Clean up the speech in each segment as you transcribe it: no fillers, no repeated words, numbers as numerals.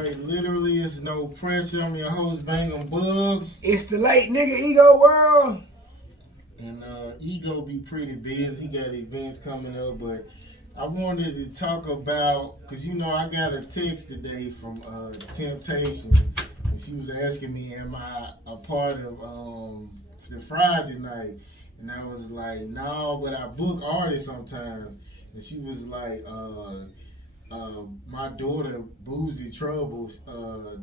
Alright, literally, it's no pressure. I'm your host, BANGEM BUGG. It's the late nigga ego world. And Ego be pretty busy. He got events coming up, but I wanted to talk about, because I got a text today from Temptation, and she was asking me, am I a part of the Friday night? And I was like, no, but I book artists sometimes. And she was like, my daughter, Boozy Troubles,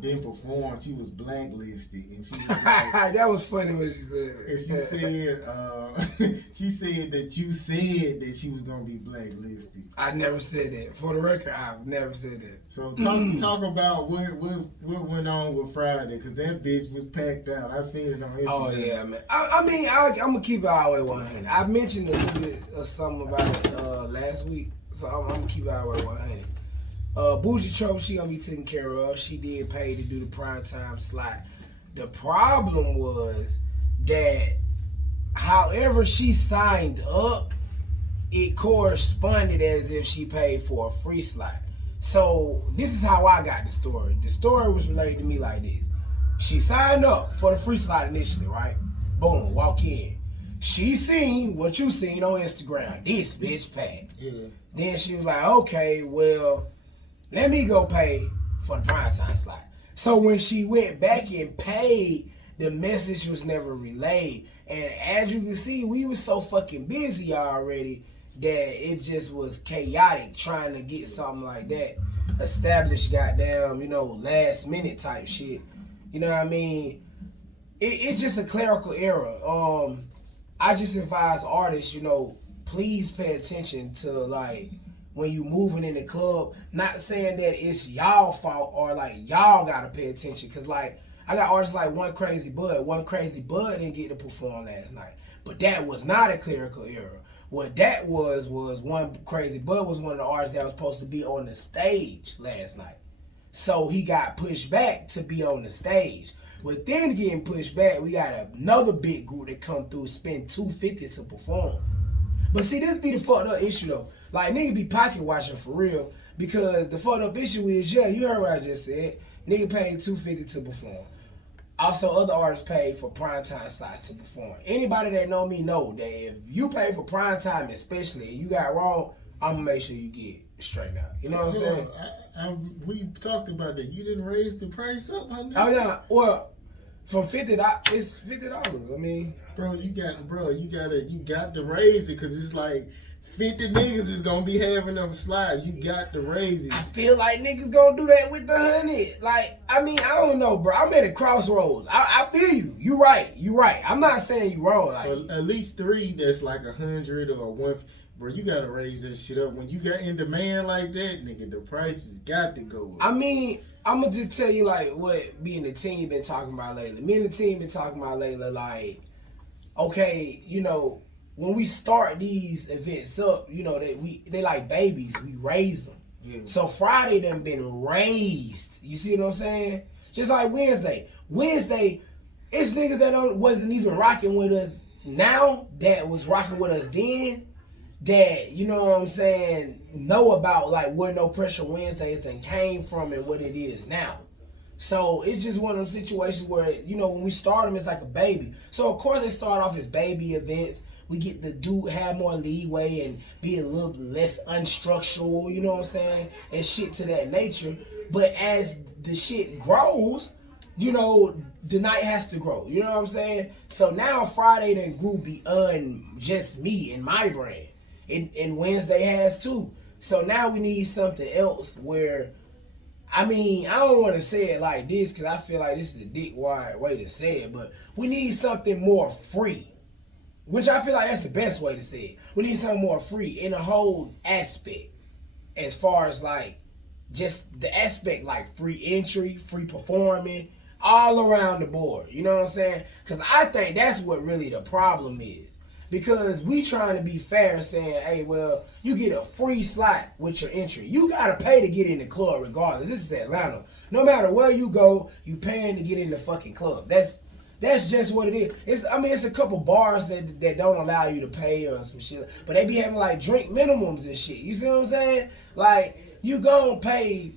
didn't perform. She was blacklisted, and she was like, that was funny what she said. And she said, she said that you said that she was gonna be blacklisted. I never said that. For the record, I've never said that. So talk about what went on with Friday, because that bitch was packed out. I seen it on Instagram. Oh yeah, man. I'm gonna keep it all the way 100. I mentioned a little bit of something about it last week, so I'm gonna keep it all the way 100. Bougie Trouble, she gonna be taken care of. She did pay to do the primetime slot. The problem was that however she signed up, it corresponded as if she paid for a free slot. So this is how I got the story. The story was related to me like this. She signed up for the free slot initially, right? Boom, walk in. She seen what you seen on Instagram. This bitch paid. Yeah. Then she was like, okay, well, let me go pay for the primetime slot. So when she went back and paid, the message was never relayed. And as you can see, we was so fucking busy already that it just was chaotic trying to get something like that established, goddamn, last minute type shit. You know what I mean? It's just a clerical error. I just advise artists, please pay attention to, like, when you moving in the club, not saying that it's y'all fault or like y'all gotta pay attention, cause like I got artists like One Crazy Bud. One Crazy Bud didn't get to perform last night, but that was not a clerical error. What that was One Crazy Bud was one of the artists that was supposed to be on the stage last night, so he got pushed back to be on the stage. With then getting pushed back, we got another big group that come through, spend $250 to perform. But see, this be the fucked up issue though. Like, nigga be pocket watching for real, because the fucked up issue is, yeah, you heard what I just said. Nigga paid $250 to perform. Also, other artists paid for primetime slots to perform. Anybody that know me know that if you pay for primetime, especially, and you got wrong, I'm gonna make sure you get straightened out. You know what I'm saying? We talked about that. You didn't raise the price up, my nigga? Oh yeah, well, from $50, it's $50. I mean, bro, you got to raise it, because it's like 50 niggas is gonna be having them slides. You got to raise it. I feel like niggas gonna do that with the 100. Like, I mean, I don't know, bro. I'm at a crossroads. I feel you. You right. I'm not saying you wrong. Like, at least 3 that's like 100 or 1. Bro, you gotta raise that shit up. When you got in demand like that, nigga, the prices got to go up. I mean, I'm gonna just tell you like what me and the team been talking about lately. Me and the team been talking about lately, like, okay, when we start these events up, they like babies, we raise them. Yeah. So Friday done been raised. You see what I'm saying? Just like Wednesday. Wednesday, it's niggas that wasn't even rocking with us now, that was rocking with us then, that, you know what I'm saying, know about like where No Pressure Wednesdays then came from and what it is now. So it's just one of those situations where, when we start them, it's like a baby. So of course they start off as baby events. We get to have more leeway and be a little less unstructural, you know what I'm saying, and shit to that nature. But as the shit grows, the night has to grow. You know what I'm saying? So now Friday then grew beyond just me and my brand. And Wednesday has too. So now we need something else where, I mean, I don't want to say it like this because I feel like this is a dick wide way to say it, but we need something more free. Which I feel like that's the best way to say it. We need something more free in a whole aspect. As far as like, just the aspect like free entry, free performing, all around the board. You know what I'm saying? Because I think that's what really the problem is. Because we trying to be fair saying, hey, well, you get a free slot with your entry. You got to pay to get in the club regardless. This is Atlanta. No matter where you go, you paying to get in the fucking club. That's just what it is. It's a couple bars that don't allow you to pay or some shit. But they be having like drink minimums and shit. You see what I'm saying? Like, you gon' pay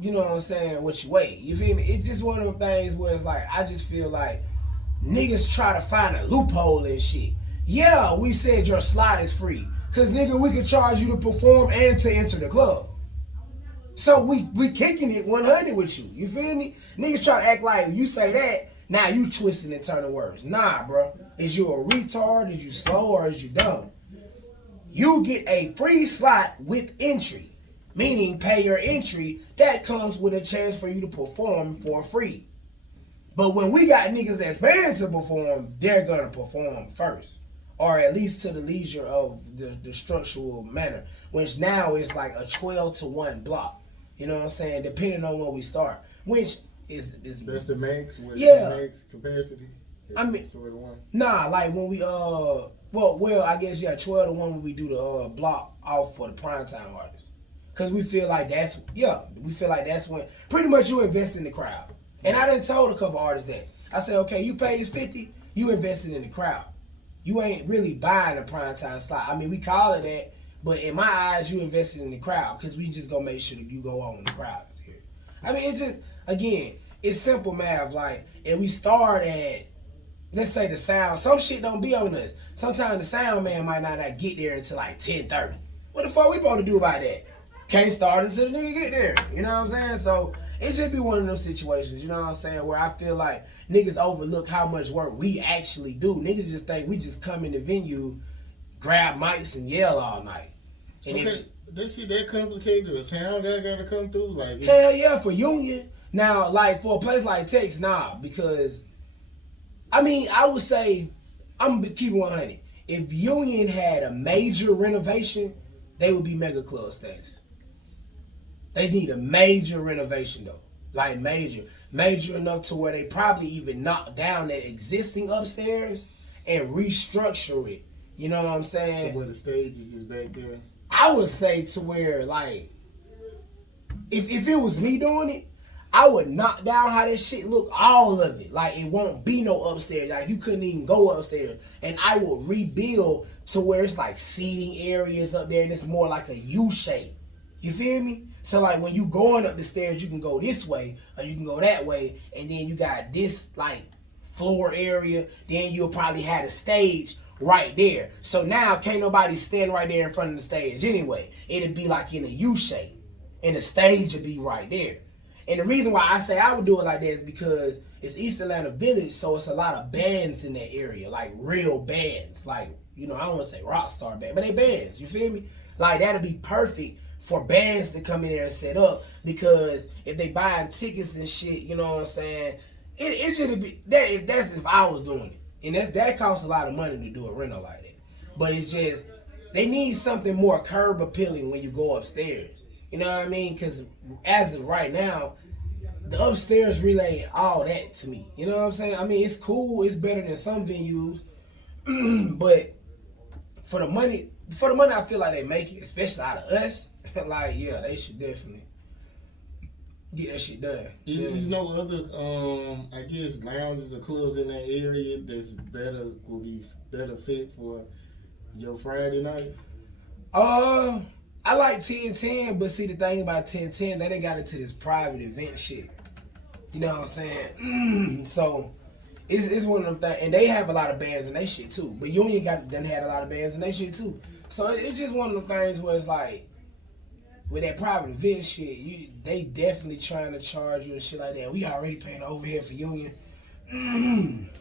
you know what I'm saying, what you weigh. You feel me? It's just one of them things where it's like, I just feel like niggas try to find a loophole and shit. Yeah, we said your slot is free. Cause nigga, we could charge you to perform and to enter the club. So we kicking it 100 with you. You feel me? Niggas try to act like you say that, now you twisting and turning words. Nah, bro. Is you a retard? Is you slow or is you dumb? You get a free slot with entry. Meaning pay your entry. That comes with a chance for you to perform for free. But when we got niggas that's paying to perform, they're gonna perform first. Or at least to the leisure of the structural manner. Which now is like a 12-to-1 block. You know what I'm saying? Depending on when we start. Which is that's the max? Yeah. The max capacity? I mean, 12-to-1? Nah, like when we well, I guess 12-to-1 when we do the block off for the primetime artists. Cause we feel like that's when pretty much you invest in the crowd. And I done told a couple artists that. I said, okay, you pay this 50, you invested in the crowd. You ain't really buying a primetime slot. I mean, we call it that, but in my eyes, you invested in the crowd because we just gonna make sure that you go on when the crowd is here. I mean, it just, again, it's simple math. Like, if we start at, let's say the sound, some shit don't be on us. Sometimes the sound man might not get there until like 10:30. What the fuck we supposed to do about that? Can't start until the nigga get there. You know what I'm saying? So it just be one of those situations, you know what I'm saying, where I feel like niggas overlook how much work we actually do. Niggas just think we just come in the venue, grab mics, and yell all night. And okay, that shit that complicated? The sound guy gotta come through? Like, hell yeah, for Union. Now, like, for a place like Texas, nah, because, I mean, I would say, I'm gonna keep it 100. If Union had a major renovation, they would be mega club status. They need a major renovation though. Like major. Major enough to where they probably even knock down that existing upstairs and restructure it. You know what I'm saying? So where the stage is back there? I would say to where, like, if it was me doing it, I would knock down how this shit look, all of it. Like, it won't be no upstairs. Like, you couldn't even go upstairs. And I will rebuild to where it's like seating areas up there and it's more like a U shape. You feel me? So like when you going up the stairs, you can go this way or you can go that way, and then you got this like floor area. Then you'll probably have a stage right there. So now can't nobody stand right there in front of the stage anyway. It'd be like in a U shape, and the stage would be right there. And the reason why I say I would do it like that is because it's East Atlanta Village, so it's a lot of bands in that area, like real bands, like, you know, I don't want to say rock star band, but they bands. You feel me? Like that'd be perfect for bands to come in there and set up, because if they buying tickets and shit, you know what I'm saying, it should be that. That's if I was doing it, and that costs a lot of money to do a rental like that. But it's just they need something more curb appealing when you go upstairs. You know what I mean? Because as of right now, the upstairs really ain't all that to me. You know what I'm saying? I mean, it's cool, it's better than some venues, but for the money I feel like they make it, especially out of us. Like, yeah, they should definitely get that shit done. There's no other, I guess, lounges or clubs in that area that's will be better fit for your Friday night? I like 1010, but see the thing about 1010, they done got into this private event shit. You know what I'm saying? So it's one of them things, and they have a lot of bands in they shit too. But Union done had a lot of bands in they shit too. So it's just one of them things where it's like, with that private event shit, they definitely trying to charge you and shit like that. We already paying overhead for Union.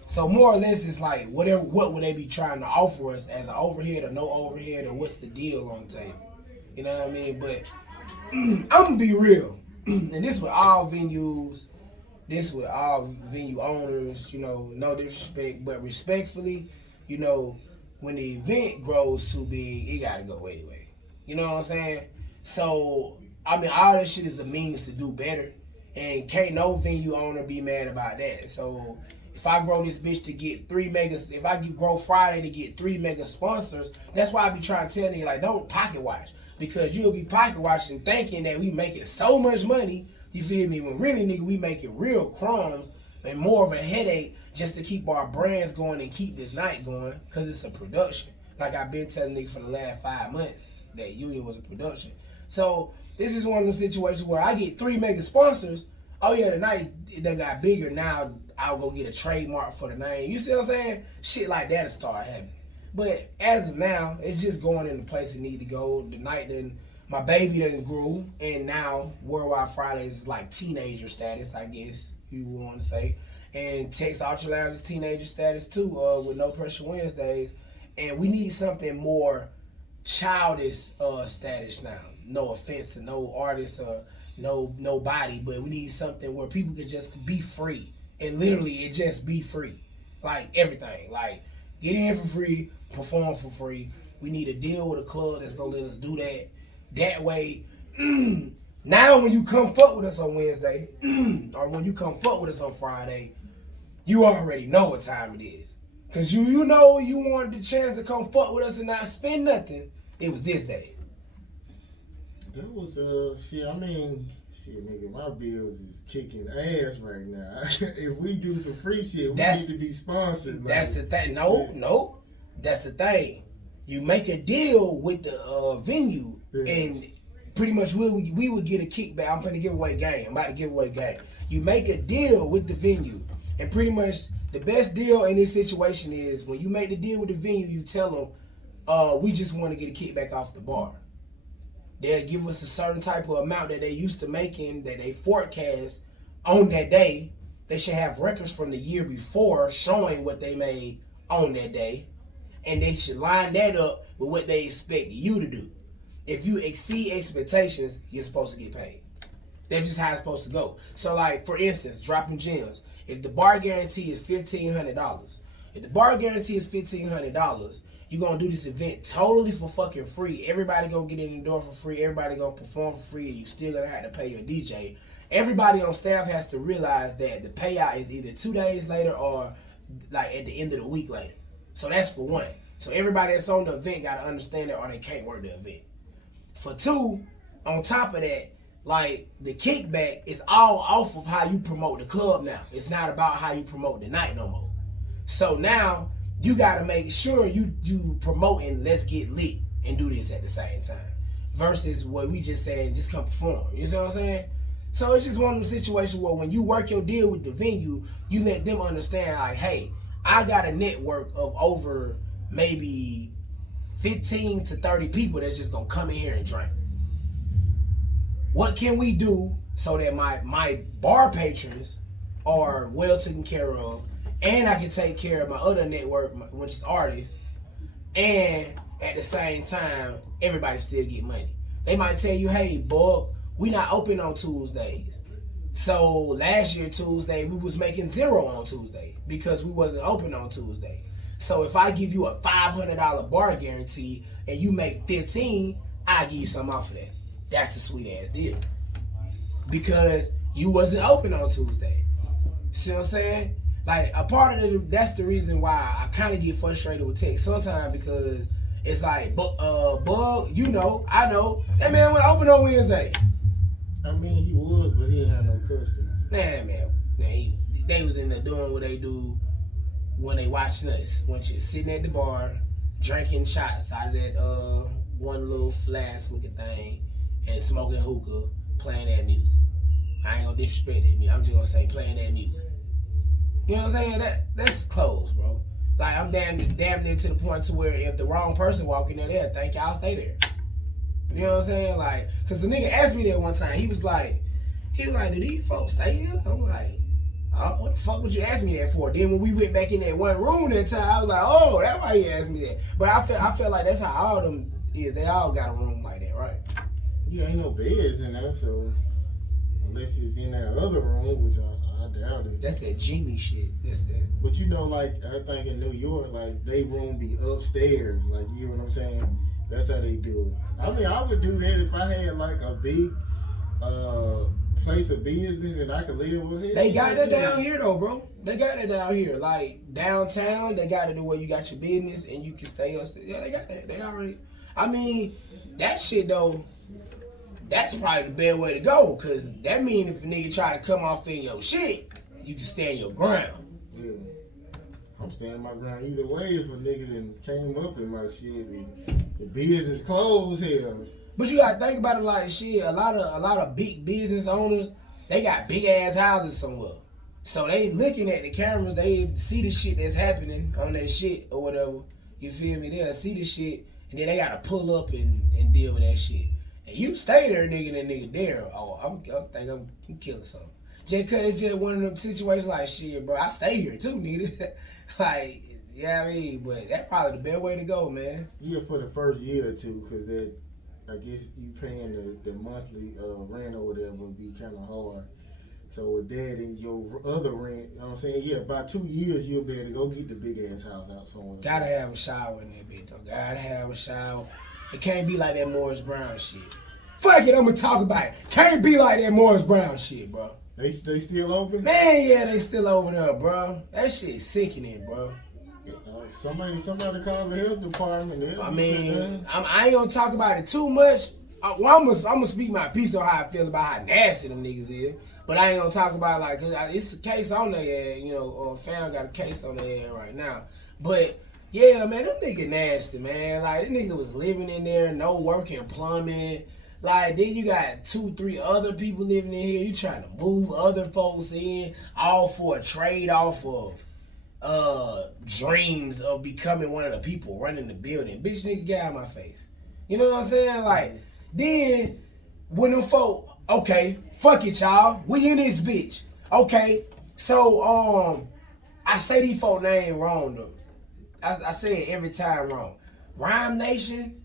So more or less it's like what would they be trying to offer us as an overhead or no overhead, or what's the deal on the table? You know what I mean? But I'm gonna be real. And this with all venues, this with all venue owners, you know, no disrespect, but respectfully, you know, when the event grows too big, it gotta go anyway. You know what I'm saying? So, I mean, all that shit is a means to do better. And can't no venue owner be mad about that. So, if I grow this bitch to get if I grow Friday to get 3 mega sponsors, that's why I be trying to tell you, like, don't pocket watch. Because you'll be pocket watching thinking that we making so much money, you feel me, when really, nigga, we making real crumbs and more of a headache just to keep our brands going and keep this night going, because it's a production. Like I've been telling niggas for the last 5 months. that union was a production. So this is one of those situations where I get 3 mega sponsors. Oh yeah, the night it done got bigger. Now I'll go get a trademark for the name. You see what I'm saying? Shit like that'll start happening. But as of now, it's just going in the place it need to go. The night then my baby done grew, and now Worldwide Fridays is like teenager status, I guess you would want to say. And Text Ultra Lounge is teenager status too, with No Pressure Wednesdays. And we need something more childish status now. No offense to no artist or nobody, but we need something where people can just be free. And literally it just be free. Like everything. Like get in for free, perform for free. We need a deal with a club that's gonna let us do that. That way, now when you come fuck with us on Wednesday, or when you come fuck with us on Friday, you already know what time it is. Cause you know you wanted the chance to come fuck with us and not spend nothing. It was this day. That was shit. I mean, shit, nigga, my bills is kicking ass right now. If we do some free shit, we need to be sponsored. That's the thing. No, that's the thing. You make a deal with the venue, and pretty much we would get a kickback. I'm finna give away game. I'm about to give away game. You make a deal with the venue, and pretty much the best deal in this situation is when you make the deal with the venue, you tell them, we just want to get a kickback off the bar. They'll give us a certain type of amount that they used to making, that they forecast on that day. They should have records from the year before showing what they made on that day. And they should line that up with what they expect you to do. If you exceed expectations, you're supposed to get paid. That's just how it's supposed to go. So like, for instance, dropping gems. If the bar guarantee is $1,500, if the bar guarantee is $1,500, you're going to do this event totally for fucking free. Everybody going to get in the door for free. Everybody going to perform for free, and you still going to have to pay your DJ. Everybody on staff has to realize that the payout is either 2 days later or like at the end of the week later. So that's for one. So everybody that's on the event got to understand that, or they can't work the event. For two, on top of that, like the kickback is all off of how you promote the club now. It's not about how you promote the night no more. So now you got to make sure you promoting let's get lit and do this at the same time. Versus what we just saying, just come perform. You see what I'm saying? So it's just one of those situations where when you work your deal with the venue, you let them understand like, hey, I got a network of over maybe 15 to 30 people that's just gonna come in here and drink. What can we do so that my bar patrons are well taken care of, and I can take care of my other network, which is artists, and at the same time, everybody still get money. They might tell you, hey, Bug, we not open on Tuesdays. So last year, Tuesday, we was making zero on Tuesday because we wasn't open on Tuesday. So if I give you a $500 bar guarantee and you make 15, I give you something off of that. That's the sweet ass deal. Because you wasn't open on Tuesday. See what I'm saying? Like a part of it, that's the reason why I kind of get frustrated with Tech sometimes, because it's like, Bug, you know, I know, that man went open on Wednesday. I mean, he was, but he ain't had no customers. Man, they was in there doing what they do when they watching us. When she's sitting at the bar, drinking shots out of that one little flask looking thing, and smoking hookah, playing that music. I ain't gonna disrespect it. I'm just gonna say playing that music. You know what I'm saying? That's close, bro. Like I'm damn near to the point to where if the wrong person walk in there, think y'all stay there. You know what I'm saying? Like, cause the nigga asked me that one time. He was like, do these folks stay here? I'm like, what the fuck would you ask me that for? Then when we went back in that one room that time, I was like, oh, that's why he asked me that. But I feel like that's how all of them is. They all got a room like that, right? Yeah, ain't no beds in there, so unless it's in that other room, which I doubt it. That's that genie shit. That's that. But you know, like I think in New York, like they room be upstairs. Like, you know what I'm saying? That's how they do it. I mean, I would do that if I had like a big place of business and I could live with it. They got that down here though, bro. They got that down here. Like downtown, they got it the way you got your business and you can stay upstairs. Yeah, they got that. They already. I mean, that shit though, that's probably the best way to go, cause that mean if a nigga try to come off in your shit, you can stand your ground. Yeah. I'm I'm standing my ground either way. If a nigga then came up in my shit, and the business closed, hell. But you gotta think about it like shit. A lot of big business owners, they got big ass houses somewhere. So they looking at the cameras, they see the shit that's happening on that shit or whatever. You feel me? They'll see the shit and then they gotta pull up and deal with that shit. And you stay there, nigga, and that nigga there. Oh, I'm killing something. Just cause it's just one of them situations like shit, bro. I stay here too, nigga. Like, yeah, I mean, but that's probably the best way to go, man. Yeah, for the first year or two, cause that, I guess you paying the monthly rent or whatever would be kind of hard. So with that and your other rent, you know what I'm saying? Yeah, about 2 years you'll be able to go get the big ass house out somewhere. Gotta have a shower in that bitch, though. Gotta have a shower. It can't be like that Morris Brown shit. Fuck it, I'm gonna talk about it. Can't be like that Morris Brown shit, bro. They still open? Man, yeah, they still over there, bro. That shit sickening, bro. Somebody call the health department. I mean, I ain't gonna talk about it too much. I'm gonna speak my piece on how I feel about how nasty them niggas is. But I ain't gonna talk about like, cause it's a case on their ass, you know, fam got a case on their ass right now. But yeah, man, them niggas nasty, man. Like, them niggas was living in there, no work in plumbing. Like, then you got 2-3 other people living in here. You trying to move other folks in, all for a trade off of dreams of becoming one of the people running the building. Bitch, nigga, get out of my face. You know what I'm saying? Like, then when them folk, okay, fuck it, y'all. We in this bitch. Okay, so I say these folk name wrong though. I say it every time wrong. Rhyme Nation,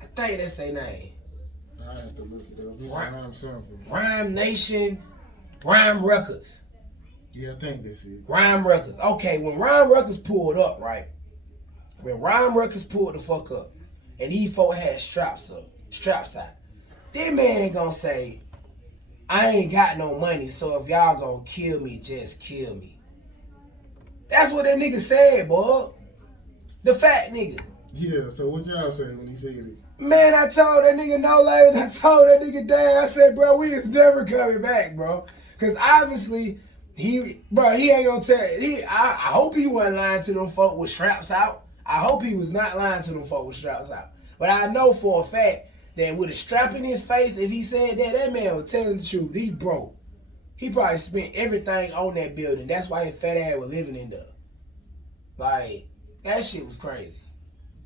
I think that's their name. I have to look it up. It's Rhyme something. Rhyme Nation, Rhyme Records. Yeah, I think that's it. Rhyme Records. Okay, when Rhyme Records pulled up, right? When Rhyme Records pulled the fuck up, and these folk had straps out, that man gonna say, I ain't got no money, so if y'all gonna kill me, just kill me. That's what that nigga said, boy. The fat nigga. Yeah, so what y'all say when he said it? Man, I told that nigga no later. I told that nigga dad, I said, bro, we is never coming back, bro. Cause obviously, he ain't gonna tell, I hope he wasn't lying to them folk with straps out. I hope he was not lying to them folk with straps out. But I know for a fact that with a strap in his face, if he said that man was telling the truth. He broke. He probably spent everything on that building. That's why his fat ass was living in there. Like, that shit was crazy.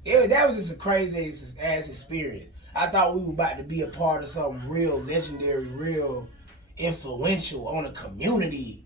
Yeah, that was just a crazy ass experience. I thought we were about to be a part of something real legendary, real influential on a community.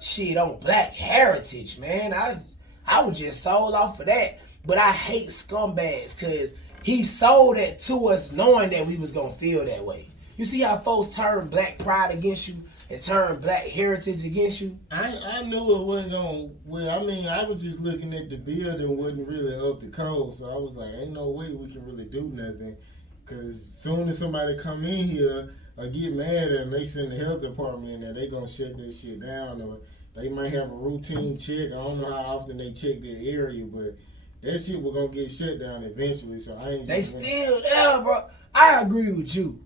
Shit, on black heritage, man. I was just sold off of that. But I hate scumbags because he sold that to us knowing that we was going to feel that way. You see how folks turn black pride against you and turn black heritage against you? I knew it wasn't going to, well, I mean, I was just looking at the building, wasn't really up to code, so I was like, ain't no way we can really do nothing. Because soon as somebody come in here or get mad at them, they send the health department in there, they going to shut that shit down, or they might have a routine check. I don't know how often they check their area, but that shit was going to get shut down eventually, so I ain't They still there, bro. I agree with you.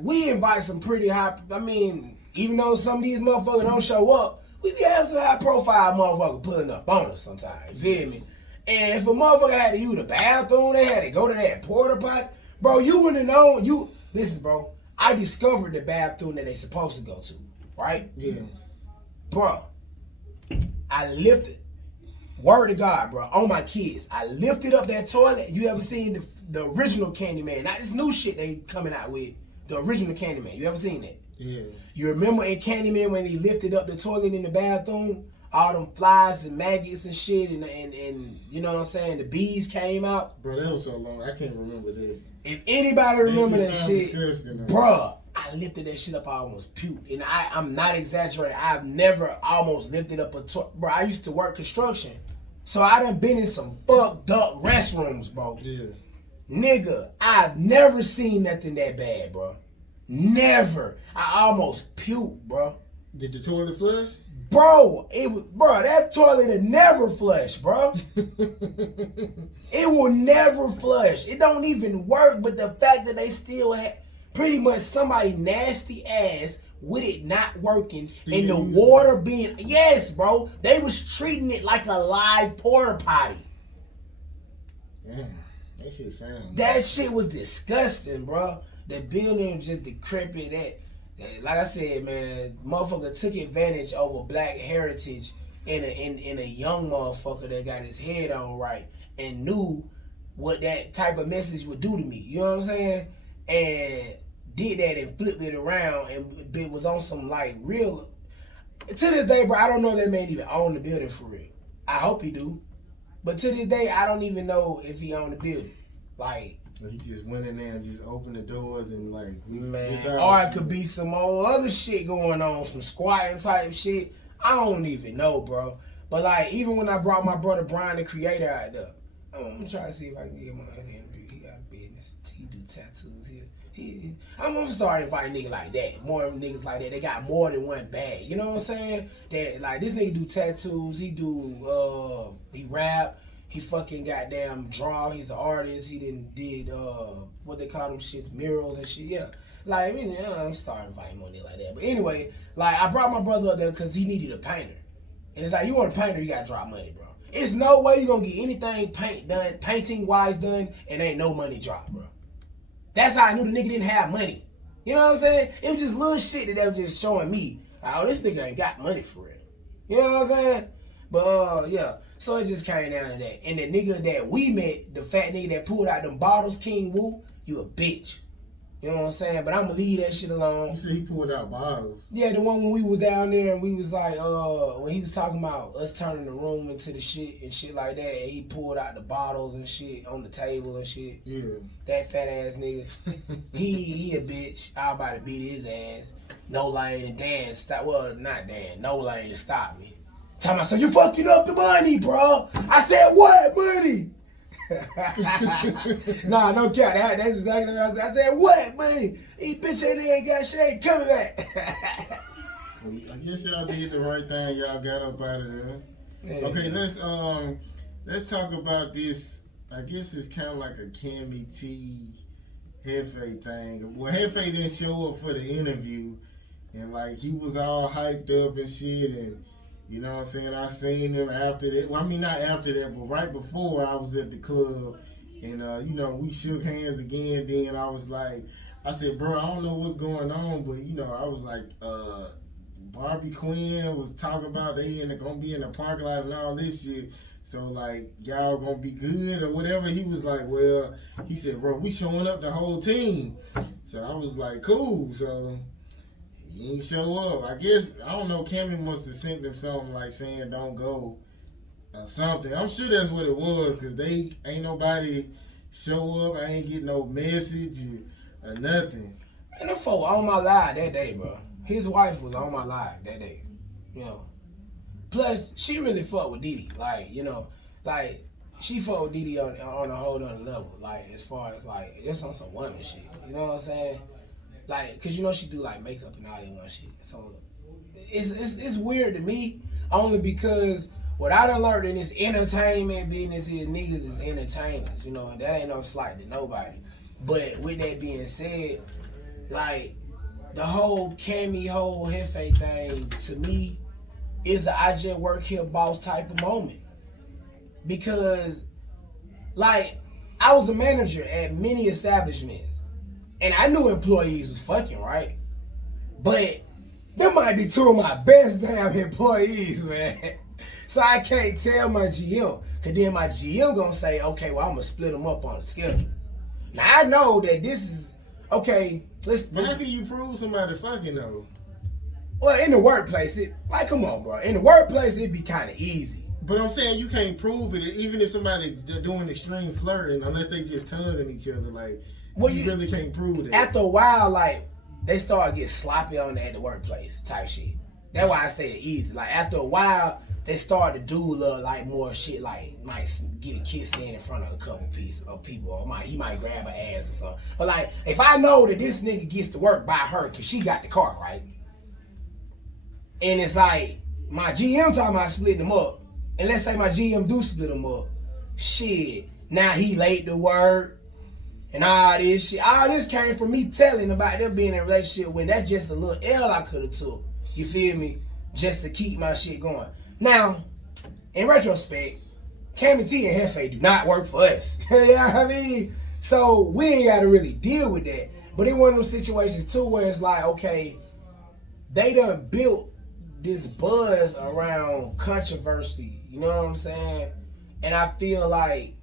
We invite some pretty high, I mean, even though some of these motherfuckers don't show up, we be having some high profile motherfuckers pulling up on us sometimes, you feel me? And if a motherfucker had to use the bathroom, they had to go to that porta potty, bro, you wouldn't have known, listen, bro, I discovered the bathroom that they supposed to go to, right? Yeah. Bro, I lifted, word to God, bro, on my kids, I lifted up that toilet. You ever seen the original Candyman? Not this new shit they coming out with. The original Candyman. You ever seen that? Yeah. You remember in Candyman when he lifted up the toilet in the bathroom? All them flies and maggots and shit and you know what I'm saying? The bees came out. Bro, that was so long. I can't remember that. If anybody remember that shit, bro, I lifted that shit up. I almost puked. And I'm not exaggerating. I've never almost lifted up a toilet. Bro, I used to work construction. So I done been in some fucked up restrooms, bro. Yeah. Nigga, I've never seen nothing that bad, bro. Never. I almost puked, bro. Did the toilet flush? Bro, that toilet will never flush, bro. It will never flush. It don't even work, but the fact that they still had pretty much somebody nasty ass with it not working Still and the using water being, yes, bro, they was treating it like a live porta potty. Damn, that shit sound. That shit was disgusting, bro. The building was just decrepit. That, like I said, man, motherfucker took advantage over black heritage in a young motherfucker that got his head on right and knew what that type of message would do to me. You know what I'm saying? And did that and flipped it around and it was on some like real. To this day, bro, I don't know if that man even own the building for real. I hope he do. But to this day, I don't even know if he owned the building. Like, he just went in there and just opened the doors and like, man, or it could be some old other shit going on, some squatting type shit. I don't even know, bro. But like, even when I brought my brother Brian, the creator, out there, I'm gonna try to see if I can get him on an interview. He got a business. He do tattoos here. I'm gonna start inviting niggas like that. More niggas like that. They got more than one bag. You know what I'm saying? That like this nigga do tattoos. He do he rap. He fucking goddamn draw. He's an artist. He did what they call them shits, murals and shit. Yeah. Like, I mean, I'm starting inviting more niggas like that. But anyway, like I brought my brother up there because he needed a painter. And it's like, you want a painter, you gotta drop money, bro. It's no way you gonna get anything painting wise done, and ain't no money dropped, bro. That's how I knew the nigga didn't have money. You know what I'm saying? It was just little shit that they were just showing me. Like, oh, this nigga ain't got money for real. You know what I'm saying? But yeah, so it just came down to that. And the nigga that we met, the fat nigga that pulled out them bottles, King Wu, you a bitch. You know what I'm saying? But I'm gonna leave that shit alone. You said he pulled out bottles. Yeah, the one when we was down there and we was like, when he was talking about us turning the room into the shit and shit like that, and he pulled out the bottles and shit on the table and shit. Yeah. That fat ass nigga. he a bitch. I was about to beat his ass. No Lane and Dan stop. Well, not Dan. No Lane stopped me. Talking about, so you fucking up the money, bro. I said, what money? Nah, no cap. That's exactly what I said. I said, what money? These bitch ain't got shit coming back. Well, I guess y'all did the right thing. Y'all got up out of there. Yeah. Okay, let's talk about this. I guess it's kind of like a Cammy T Hefe thing. Well, Hefe didn't show up for the interview, and like he was all hyped up and shit, and you know what I'm saying? I seen him after that. Well, I mean, not after that, but right before I was at the club. And, you know, we shook hands again. Then I was like, I said, bro, I don't know what's going on. But, you know, I was like, Barbie Quinn was talking about they going to be in the parking lot and all this shit. So, like, y'all going to be good or whatever. He was like, well, he said, bro, we showing up the whole team. So I was like, cool. So he ain't show up. I guess, I don't know, Cammy must have sent them something like saying don't go or something. I'm sure that's what it was because they ain't nobody show up. I ain't get no message or nothing. And them folk on my live that day, bro. His wife was on my live that day. You know. Plus, she really fucked with Didi. Like, you know, like, she fucked with Didi on a whole nother level. Like, as far as, like, it's on some woman shit. You know what I'm saying? Like, cause you know she do like makeup and all that one shit. So it's weird to me only because what I done learned in this entertainment business is niggas is entertainers, you know, and that ain't no slight to nobody. But with that being said, like the whole Cammy whole Hefe thing to me is a I just work here boss type of moment. Because like I was a manager at many establishments. And I knew employees was fucking, right? But them might be two of my best damn employees, man. So I can't tell my GM. Cause then my GM gonna say, okay, well, I'm gonna split them up on the schedule. Now I know that this is, okay, But how can you prove somebody fucking though? Well, in the workplace, like, come on, bro. In the workplace, it'd be kind of easy. But I'm saying you can't prove it, even if somebody's doing extreme flirting, unless they just tonguing each other, like, well, you really can't prove that. After a while, like, they start getting sloppy on that at the workplace type shit. That's why I say it easy. Like, after a while, they start to do a little, like, more shit, like, might get a kiss in front of a couple people, or he might grab her ass or something. But, like, if I know that this nigga gets to work by her because she got the car, right? And it's like, my GM talking about splitting them up. And let's say my GM do split them up. Shit, now he late to work. and all this shit. All this came from me telling about them being in a relationship when that's just a little L I could have took. You feel me? Just to keep my shit going. Now, in retrospect, Cammy T and Hefe do not work for us. You know what I mean? So we ain't got to really deal with that. But in one of those situations too where it's like, okay, they done built this buzz around controversy. You know what I'm saying? And I feel like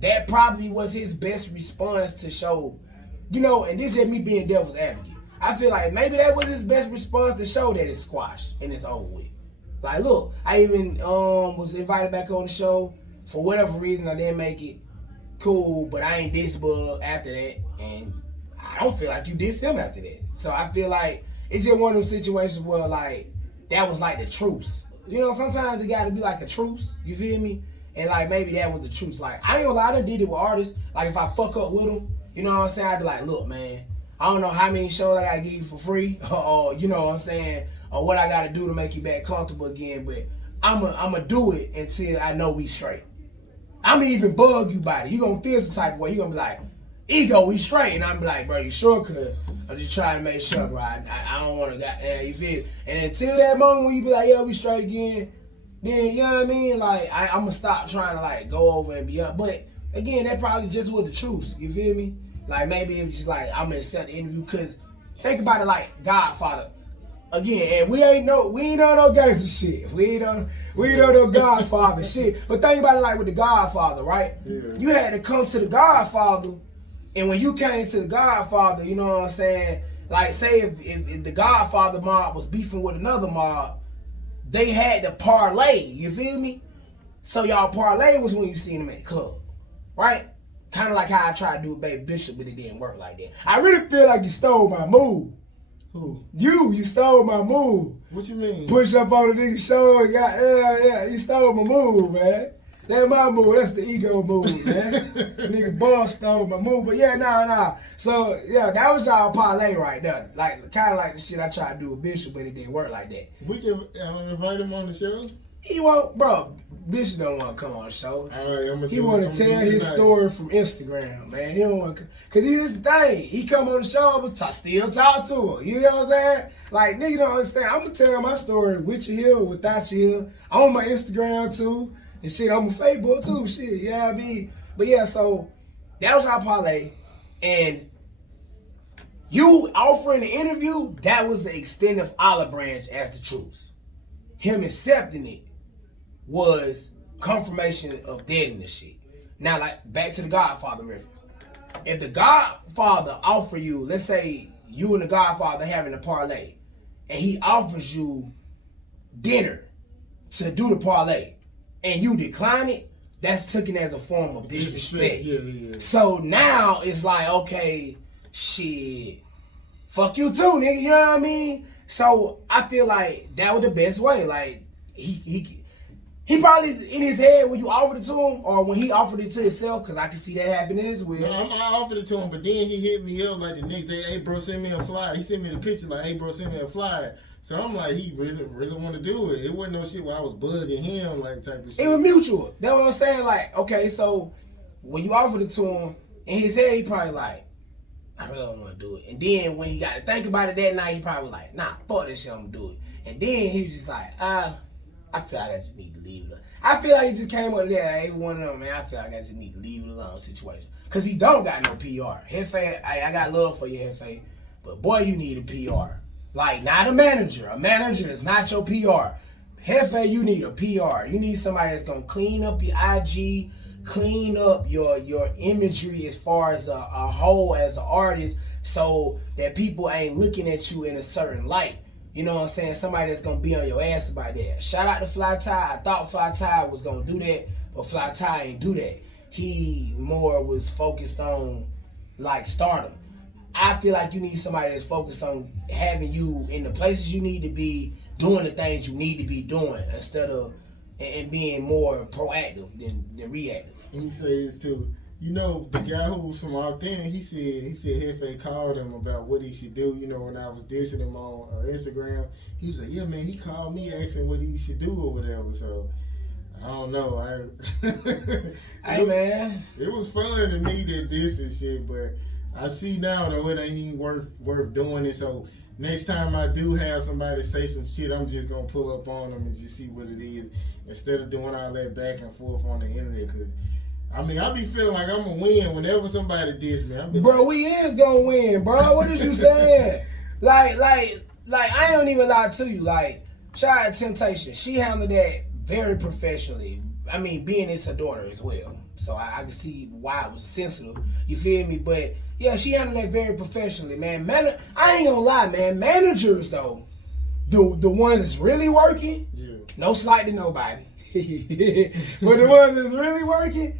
that probably was his best response to show, you know, and this is just me being devil's advocate. I feel like maybe that was his best response to show that it's squashed and it's over with. Like, look, I even was invited back on the show. For whatever reason, I didn't make it. Cool, but I ain't diss Bug after that. And I don't feel like you dissed him after that. So I feel like it's just one of those situations where, like, that was like the truce. You know, sometimes it got to be like a truce. You feel me? And, like, maybe that was the truce. Like, I ain't gonna lie, I done did it with artists. Like, if I fuck up with them, you know what I'm saying? I'd be like, look, man, I don't know how many shows I gotta give you for free, or you know what I'm saying, or what I gotta do to make you back comfortable again, but I'ma do it until I know we straight. I'ma even bug you about it. You gonna feel some type of way. You gonna be like, ego, we straight. And I'm be like, bro, you sure could? I'm just trying to make sure, bro. I don't wanna you feel? And until that moment when you be like, yeah, we straight again, then you know what I mean? Like I'ma stop trying to like go over and be up. But again, that probably just was the truth. You feel me? Like maybe it was just like I'm gonna accept the interview because think about it like Godfather. Again, and we ain't know no gangster shit. We ain't know no Godfather shit. But think about it like with the Godfather, right? Yeah. You had to come to the Godfather, and when you came to the Godfather, you know what I'm saying? Like say if the Godfather mob was beefing with another mob, they had to parlay. You feel me? So y'all parlay was when you seen them at the club, right? Kind of like how I tried to do with Baby Bishop, but it didn't work like that. I really feel like you stole my move. Who? You stole my move. What you mean? Push up on the nigga show. Yeah, you stole my move, man. That's my move. That's the ego move, man. Nigga boss stole my move. But yeah, nah. So, yeah, that was y'all parlay right there. Like, kind of like the shit I tried to do with Bishop, but it didn't work like that. We can invite him on the show? He won't, bro. Bishop don't want to come on the show. All right, he want to tell his story from Instagram, man. He don't want to, cause here's the thing. He come on the show, but still talk to her. You know what I'm saying? Like nigga don't understand. I'm gonna tell my story with you here, without you here. On my Instagram too, and shit. On my Facebook too, shit. Yeah, I mean, but yeah. So that was our parlay, and you offering the interview. That was the extended olive branch as the truth. Him accepting it was confirmation of dead in the shit. Now, like, back to the Godfather reference. If the Godfather offer you, let's say you and the Godfather having a parlay, and he offers you dinner to do the parlay, and you decline it, that's taken as a form of disrespect. Yeah. So now it's like, okay, shit, fuck you too, nigga, you know what I mean? So I feel like that was the best way. Like, he probably in his head when you offered it to him, or when he offered it to himself, because I can see that happening as well. No, I offered it to him, but then he hit me up like the next day, hey bro, send me a flyer. He sent me the picture like, hey bro, send me a flyer. So I'm like, he really want to do it. It wasn't no shit where I was bugging him like type of shit. It was mutual. That's what I'm saying. Like, okay, so when you offered it to him, in his head he probably like, I really don't want to do it. And then when he got to think about it that night, he probably like, nah, fuck this shit, I'm going to do it. And then he was just like, I feel like I just need to leave it alone. I feel like he just came up to that. I ain't one of them, man. I feel like I just need to leave it alone situation. Because he don't got no PR. Hefe, I got love for you, Hefe. But boy, you need a PR. Like, not a manager. A manager is not your PR. Hefe, you need a PR. You need somebody that's going to clean up your IG, clean up your imagery as far as a whole as an artist, so that people ain't looking at you in a certain light. You know what I'm saying? Somebody that's gonna be on your ass about that. Shout out to Fly Ty. I thought Fly Ty was gonna do that, but Fly Ty ain't do that. He more was focused on like stardom. I feel like you need somebody that's focused on having you in the places you need to be, doing the things you need to be doing, instead of and being more proactive than reactive. Let me say this too. You know, the guy who was from out there, he said Hefe called him about what he should do. You know, when I was dissing him on Instagram, he was like, yeah, man, he called me asking what he should do or whatever. So I don't know. Hey man, It was fun to me that this and shit, but I see now though it ain't even worth doing it. So next time I do have somebody say some shit, I'm just gonna pull up on them and just see what it is instead of doing all that back and forth on the internet. Cause I mean, I be feeling like I'm gonna win whenever somebody diss me. bro, we is gonna win, bro. What is you saying? like, I don't even lie to you. Like, shout out to Temptation. She handled that very professionally. I mean, being it's her daughter as well. So I can see why it was sensitive. You feel me? But yeah, she handled that very professionally, man. I ain't gonna lie, man. Managers though, the ones that's really working, no slight to nobody. But the ones that's really working,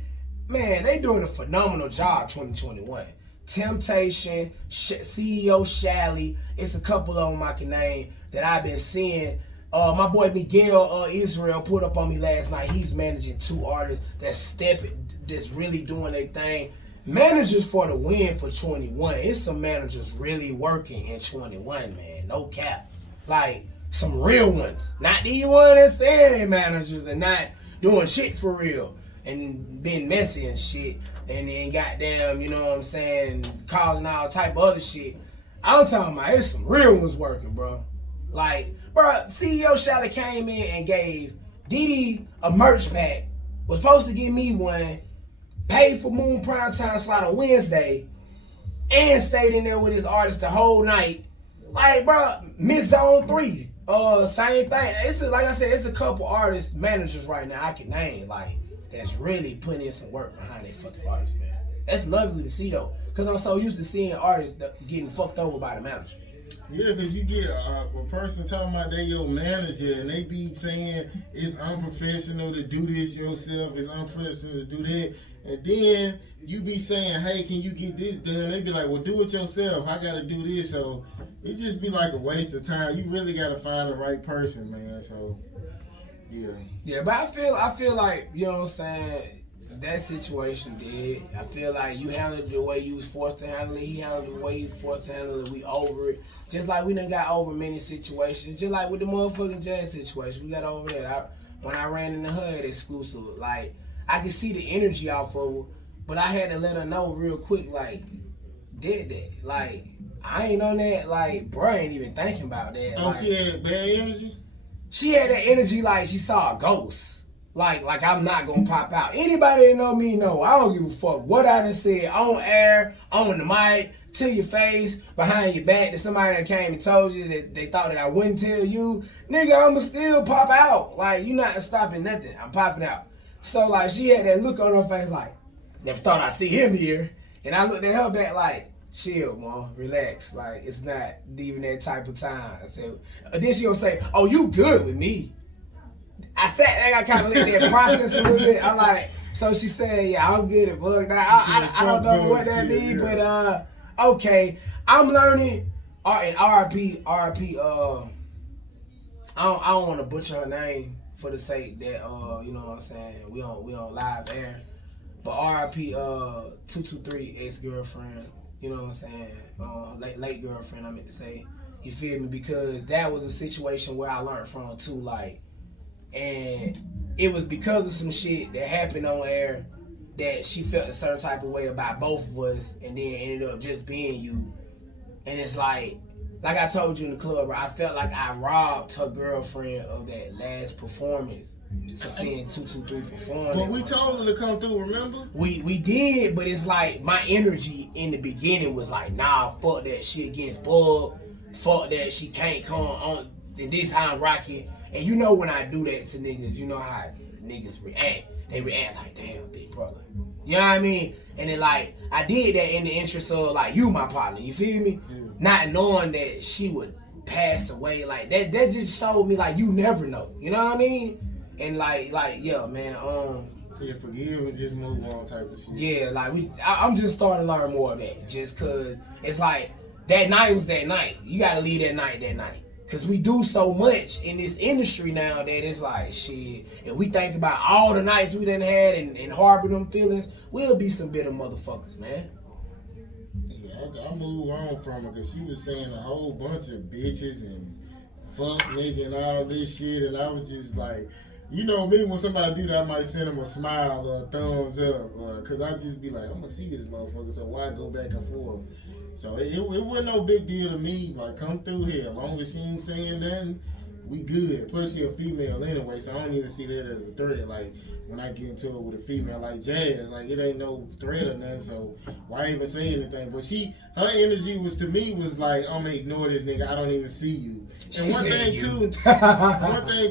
man, they doing a phenomenal job 2021. Temptation, CEO Shally, it's a couple of them I can name that I've been seeing. My boy Miguel Israel put up on me last night. He's managing 2 artists that's really doing their thing. Managers for the win for 21. It's some managers really working in 21, man. No cap. Like, some real ones. Not these ones that say they managers and not doing shit for real. And being messy and shit. And then goddamn, you know what I'm saying, causing all type of other shit. I'm talking about it's some real ones working, bro. Like, bro, CEO Shally came in and gave Didi a merch pack. Was supposed to give me one. Paid for Moon Primetime slot on Wednesday. And stayed in there with his artist the whole night. Like, bro, Mid Zone 3. Same thing. It's like I said, it's a couple artists, managers right now I can name, like, that's really putting in some work behind their fucking artists, man. That's lovely to see though, cause I'm so used to seeing artists getting fucked over by the manager. Yeah, because you get a person talking about they your manager and they be saying it's unprofessional to do this yourself, it's unprofessional to do that. And then you be saying, hey, can you get this done? They be like, well, do it yourself. I got to do this. So it just be like a waste of time. You really got to find the right person, man. So, yeah. Yeah, but I feel like, you know what I'm saying, that situation did. I feel like you handled it the way you was forced to handle it. He handled it the way he was forced to handle it. We over it. Just like we done got over many situations. Just like with the motherfucking Jazz situation. We got over that. When I ran in the hood exclusive, like, I could see the energy off of her, but I had to let her know real quick, like, did that. Like, I ain't on that. Like, bro, ain't even thinking about that. Oh, like, she had bad energy? She had that energy like she saw a ghost. Like I'm not gonna pop out. Anybody that know me know I don't give a fuck what I done said on air, on the mic, to your face, behind your back, to somebody that came and told you that they thought that I wouldn't tell you. Nigga, I'ma still pop out. Like, you not stopping nothing. I'm popping out. So like she had that look on her face like, never thought I'd see him here. And I looked at her back like, chill, mom, relax. Like, it's not even that type of time. I said, then she gonna say, oh, you good with me. I sat there, I kind of let that process a little bit. I'm like, so she said, yeah, I'm good at bug. Now, I don't know what that means, but okay. I'm learning, and RIP, I don't want to butcher her name for the sake that, you know what I'm saying, we on live air. But RIP 223 ex-girlfriend, you know what I'm saying, late girlfriend I meant to say, you feel me, because that was a situation where I learned from too, like, and it was because of some shit that happened on air that she felt a certain type of way about both of us, and then ended up just being you. And it's like I told you in the club, bro, I felt like I robbed her girlfriend of that last performance for seeing 223 perform. But we told her to come through, remember? We did, but it's like my energy in the beginning was like, nah, fuck that shit against Bug. Fuck that, she can't come on. And this how I'm rocking. And you know when I do that to niggas, you know how niggas react. They react like, damn, big brother. You know what I mean? And then like, I did that in the interest of like, you my partner, you feel me? Not knowing that she would pass away. Like, that just showed me like, you never know. You know what I mean? And like, yeah, man, yeah, forgive and just move on type of shit. Yeah, like I'm just starting to learn more of that. Just cause it's like, that night was that night. You gotta leave that night. Cause we do so much in this industry now that it's like, shit, if we think about all the nights we done had and harbor them feelings, we'll be some bitter motherfuckers, man. Yeah, I move on from her because she was saying a whole bunch of bitches and fuck nigga and all this shit, and I was just like, You know me, when somebody do that, I might send them a smile or a thumbs up, cause I just be like, I'm gonna see this motherfucker, so why go back and forth? So it wasn't no big deal to me. Like, come through here, as long as she ain't saying nothing, we good. Plus she a female anyway, so I don't even see that as a threat. Like when I get into it with a female like Jazz, like it ain't no threat or nothing. So why even say anything? But her energy was to me was like, I'm gonna ignore this nigga. I don't even see you. And one thing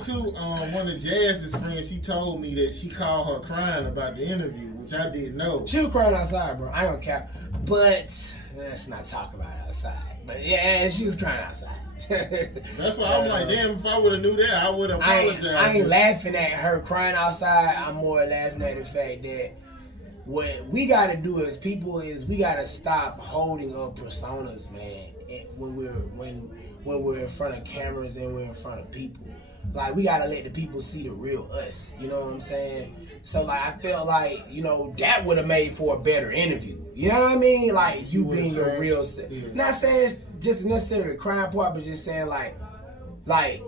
too, one of Jazz's friends, she told me that she called her crying about the interview, which I didn't know. She was crying outside, bro. I don't care. But let's not talk about it outside. But yeah, she was crying outside. That's why I'm like, damn, if I would have knew that, I would have apologized. I ain't laughing at her crying outside. I'm more laughing at the fact that what we gotta do as people is we gotta stop holding up personas, man. When we're in front of cameras and we're in front of people, like we gotta let the people see the real us. You know what I'm saying? So like I felt like that would have made for a better interview. You know what I mean? Like you being your real self. Yeah. Not saying just necessarily the crime part, but just saying like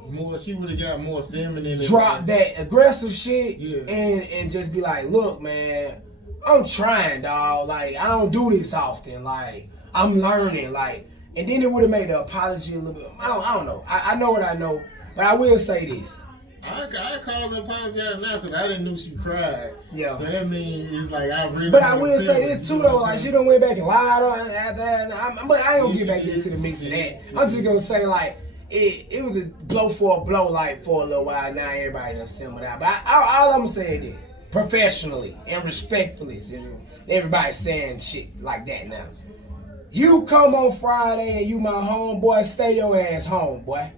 more. She would have got more feminine. Drop that aggressive shit, yeah. and just be like, look, man, I'm trying, dog. Like I don't do this often. Like I'm learning. Like. And then it would have made the apology a little bit. I don't know. I know what I know, but I will say this. I called and apologize now because I didn't know she cried. Yeah. So that means it's like I really. But I will say this too though. Like she done went back and lied on that. But I ain't gonna get back into the mix of that. I'm just gonna say like it was a blow for a blow like for a little while. Now everybody done simmered out. But all I'm gonna say is this, professionally and respectfully, since everybody's saying shit like that now. You come on Friday and you my homeboy, stay your ass home, boy.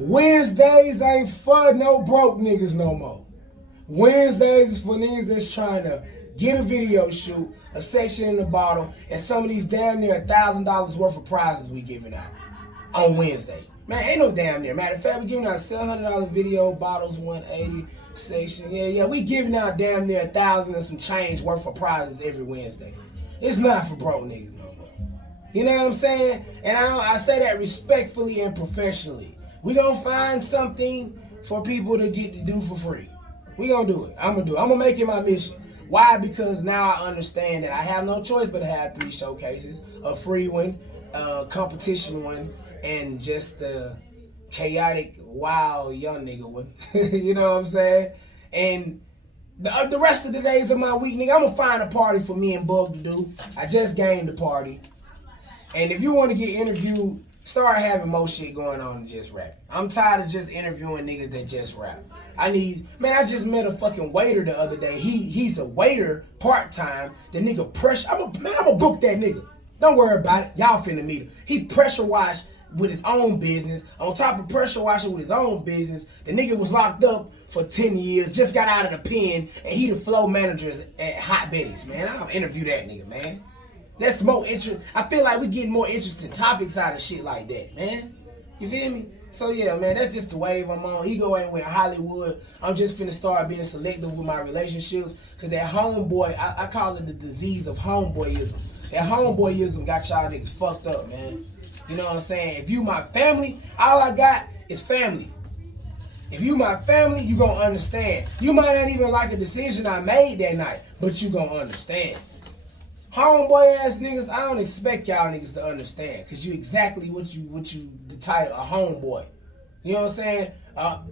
Wednesdays ain't for no broke niggas no more. Wednesdays is for niggas that's trying to get a video shoot, a section in the bottle, and some of these damn near $1,000 worth of prizes we giving out on Wednesday. Man, ain't no damn near. Matter of fact, we giving out $700 video bottles, 180 section. Yeah, we giving out damn near 1,000 and some change worth of prizes every Wednesday. It's not for broke niggas no more. You know what I'm saying? And I say that respectfully and professionally. We gonna find something for people to get to do for free. We gonna do it. I'm gonna do it. I'm gonna make it my mission. Why? Because now I understand that I have no choice but to have 3 showcases. A free one, a competition one, and just a chaotic, wild young nigga one. You know what I'm saying? And the rest of the days of my week, nigga, I'm gonna find a party for me and Bug to do. I just gained the party. And if you want to get interviewed, start having more shit going on than just rap. I'm tired of just interviewing niggas that just rap. I just met a fucking waiter the other day. He's a waiter part-time. The nigga I'm gonna book that nigga. Don't worry about it. Y'all finna meet him. He pressure washed with his own business. On top of pressure washing with his own business, the nigga was locked up for 10 years, just got out of the pen, and he the flow manager at Hot Betty's, man. I'll interview that nigga, man. That's more interest. I feel like we getting more interesting topics out of shit like that, man. You feel me? So yeah, man, that's just the wave I'm on. Ego ain't with Hollywood. I'm just finna start being selective with my relationships, cause that homeboy, I call it the disease of homeboyism. That homeboyism got y'all niggas fucked up, man. You know what I'm saying? If you my family, all I got is family. If you my family, you gonna understand. You might not even like the decision I made that night, but you gonna understand. Homeboy ass niggas, I don't expect y'all niggas to understand, cause you exactly what you the title a homeboy. You know what I'm saying?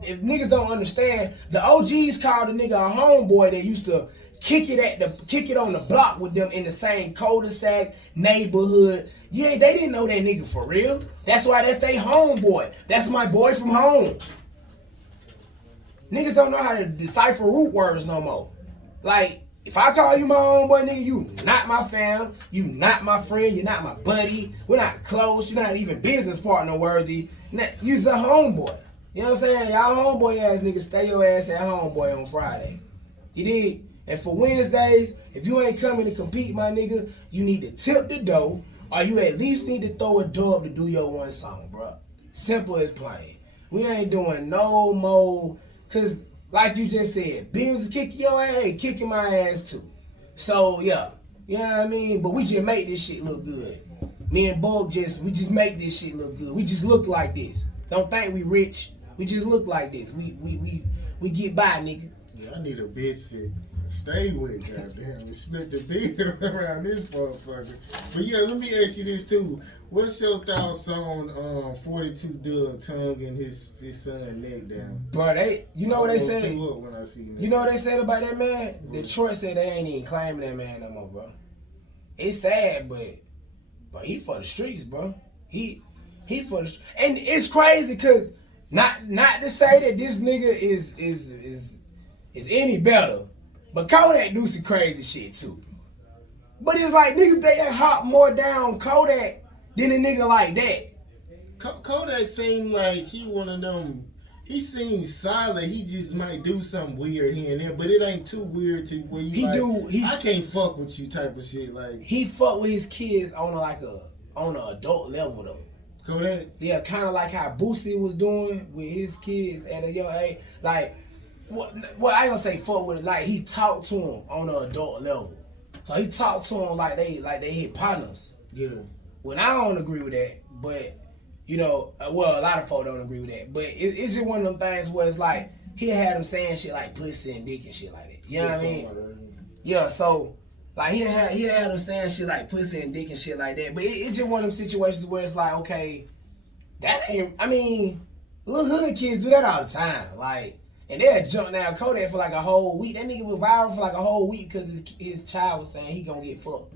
If niggas don't understand, the OGs called a nigga a homeboy that used to kick it on the block with them in the same cul-de-sac neighborhood. Yeah, they didn't know that nigga for real. That's why that's they homeboy. That's my boy from home. Niggas don't know how to decipher root words no more. Like, if I call you my homeboy, nigga, you not my fam, you not my friend, you're not my buddy, we're not close, you're not even business partner worthy. You's a homeboy. You know what I'm saying? Y'all homeboy ass niggas, stay your ass at homeboy on Friday. You dig? And for Wednesdays, if you ain't coming to compete, my nigga, you need to tip the dough, or you at least need to throw a dub to do your one song, bro. Simple as plain. We ain't doing no more, cause like you just said, bills is kicking your ass, kicking my ass too. So yeah, you know what I mean? But we just make this shit look good. Me and Bug we just make this shit look good. We just look like this. Don't think we rich. We just look like this. We get by, nigga. Yeah, I need a bitch to stay with, goddamn, and split the bill around this motherfucker. But yeah, let me ask you this too. What's your thoughts on 42 Doug tonguing his son neck down? Bro, you know what they said? When I see you know what they said about that man? Detroit said they ain't even claiming that man no more, bro. It's sad, but he for the streets, bro. He for the and it's crazy because not to say that this nigga is any better, but Kodak do some crazy shit too, bro. But it's like niggas they hop more down Kodak than a nigga like that. Kodak seemed like he one of them. He seems solid. He just might do something weird here and there, but it ain't too weird to where you I can't fuck with you type of shit. Like he fuck with his kids on an adult level though. Kodak? Yeah, kind of like how Boosie was doing with his kids at a young age. Like, what I ain't gonna say fuck with it. Like he talked to him on an adult level. So he talked to him like they hit partners. Yeah. Well, I don't agree with that, but you know, a lot of folks don't agree with that. But it's just one of them things where it's like he had him saying shit like pussy and dick and shit like that. You know what I mean? Yeah. So like he had him saying shit like pussy and dick and shit like that. But it's just one of them situations where it's like, okay, that ain't. I mean, little hood kids do that all the time. Like, and they'll jump down Kodak for like a whole week. That nigga was viral for like a whole week because his child was saying he gonna get fucked.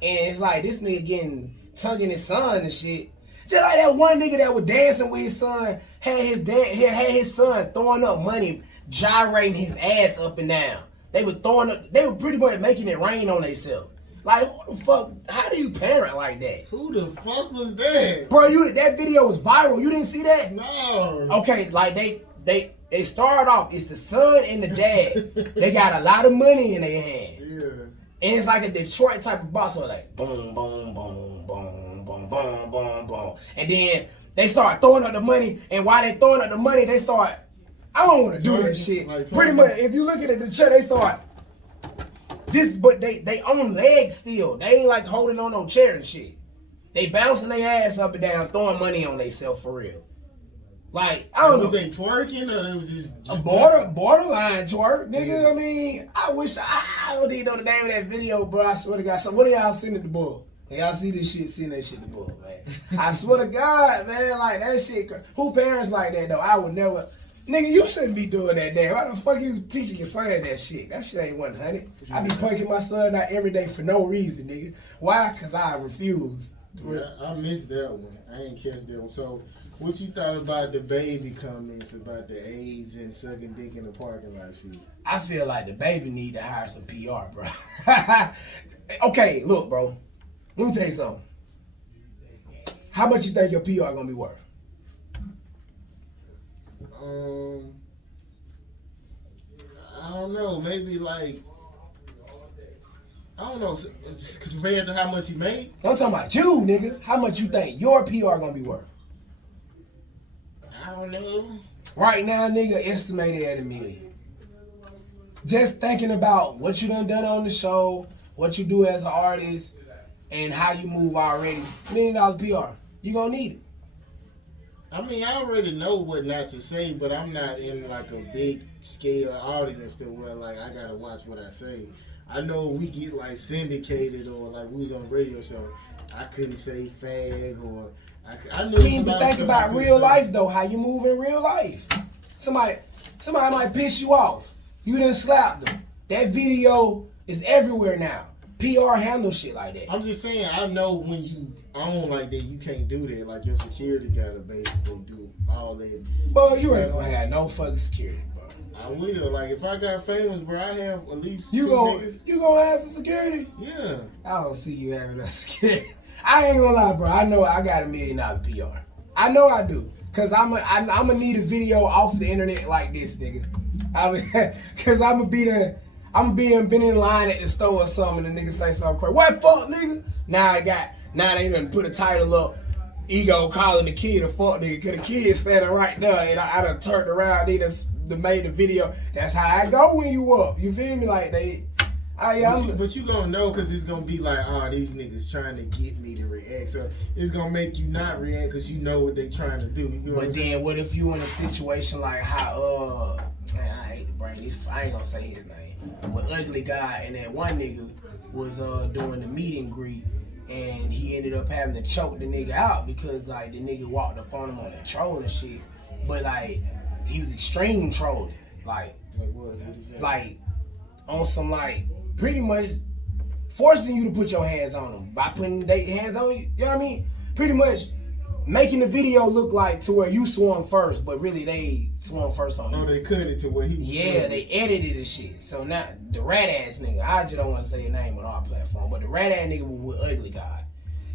And it's like this nigga tugging his son and shit. Just like that one nigga that was dancing with his son, had his son throwing up money, gyrating his ass up and down. They were pretty much making it rain on themselves. Like, what the fuck? How do you parent like that? Who the fuck was that? Bro, that video was viral. You didn't see that? No. Okay, like they started off, it's the son and the dad. They got a lot of money in their hand. Yeah. And it's like a Detroit type of box where like boom, boom, boom, boom, boom, boom, boom, boom. And then they start throwing up the money, and while they throwing up the money, they start, I don't want to do that shit. Like, pretty much, if you look at the Detroit, they start but they on legs still. They ain't like holding on no chair and shit. They bouncing their ass up and down, throwing money on themselves for real. Like, I don't know. Was they twerking or it was just a borderline twerk, nigga? I mean, I wish I don't even know the name of that video, bro. I swear to God. So what are y'all seeing at the bull? Y'all see this shit, seeing that shit at the bull, man. I swear to God, man, like that shit. Who parents like that though? I would never. Nigga, you shouldn't be doing that damn. Why the fuck you teaching your son that shit? That shit ain't 100. I be punking my son out every day for no reason, nigga. Why? Cause I refuse. Yeah, I missed that one. I ain't catch that one. So what you thought about the baby comments about the AIDS and sucking dick in the parking lot shit? I feel like the baby need to hire some PR, bro. Okay, look, bro. Let me tell you something. How much you think your PR gonna be worth? I don't know. Maybe like, I don't know. Compared to how much he made? I'm talking about you, nigga. How much you think your PR gonna be worth? I don't know. Right now, nigga, estimated at $1 million. Just thinking about what you done on the show, what you do as an artist, and how you move already. $1 million PR. You gonna need it. I mean, I already know what not to say, but I'm not in like a big scale audience to where like I gotta watch what I say. I know we get like syndicated or like we was on a radio show, I couldn't say fag or I know. But think about real life though, how you move in real life. Somebody might piss you off. You done slapped them. That video is everywhere now. PR handles shit like that. I'm just saying, I know when you own like that, you can't do that. Like your security gotta basically do all that. Bro, you ain't gonna have no fucking security, bro. I will. Like if I got famous, bro, I have at least two niggas. You gonna have some security? Yeah. I don't see you having no security. I ain't gonna lie, bro. I know I got $1 million PR. I know I do. Cause I'm gonna need a video off the internet like this, nigga. Cause I'm gonna be been in line at the store or something and the nigga say something crazy. What fuck, nigga? Now they done put a title up. Ego calling the kid a fuck nigga. Cause the kid standing right there and I done turned around. They done made the video. That's how I go when you up. You feel me? Like But you gonna know because it's gonna be like, oh, these niggas trying to get me to react. So it's gonna make you not react because you know what they trying to do. You know but then what if you in a situation like how man, I hate to bring this. I ain't gonna say his name. But Ugly Guy and that one nigga was doing the meet and greet, and he ended up having to choke the nigga out because like the nigga walked up on him on that troll and shit. But like he was extreme trolling, like what is that? Like on some like pretty much forcing you to put your hands on them by putting their hands on you. You know what I mean? Pretty much making the video look like to where you swung first, but really they swung first on you. Oh, they cut it to where he was. Yeah, they edited the shit. So now the rat ass nigga, I just don't want to say his name on our platform, but the rat ass nigga was with Ugly Guy,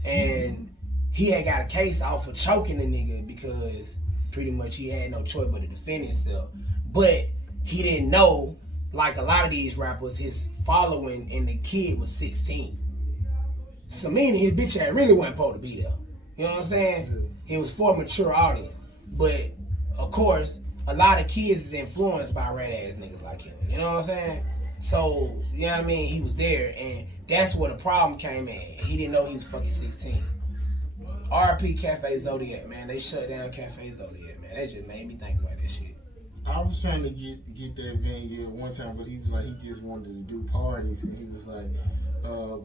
and he had got a case out for choking the nigga because pretty much he had no choice but to defend himself. But he didn't know, like a lot of these rappers, his following and the kid was 16. So meaning his bitch ass really wasn't supposed to be there. You know what I'm saying? It was for a mature audience. But of course, a lot of kids is influenced by red ass niggas like him. You know what I'm saying? So, you know what I mean? He was there, and that's where the problem came in. He didn't know he was fucking 16. RP Cafe Zodiac, man. They shut down Cafe Zodiac, man. That just made me think about this shit. I was trying to get that venue one time, but he was like, he just wanted to do parties, and he was like,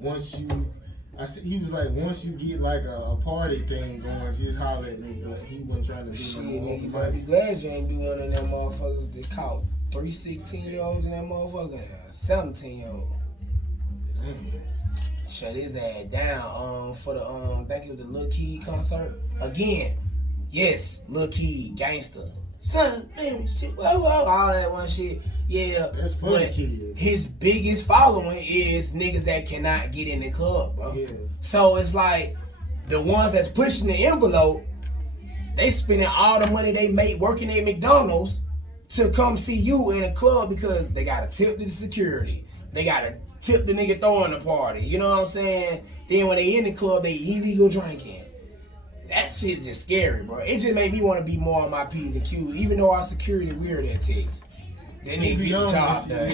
once you get like a party thing going, just holler at me. But he wasn't trying to do shit, no more. Nigga, might be glad you ain't do one of them motherfuckers that caught 3 16-year-olds in that motherfucker and a 17-year-old. Shut his ass down for the I think it was the Lil Key concert. Again, yes, Lil Key, gangster. Son, baby, shit, whoa, all that one shit. Yeah, that's funny, kid. His biggest following is niggas that cannot get in the club, bro. Yeah. So it's like the ones that's pushing the envelope, they spending all the money they make working at McDonald's to come see you in a club because they gotta tip the security. They gotta tip the nigga throwing the party. You know what I'm saying? Then when they in the club, they illegal drinking. That shit is just scary, bro. It just made me want to be more on my P's and Q's, even though our security weird at Texas. That nigga get the job done.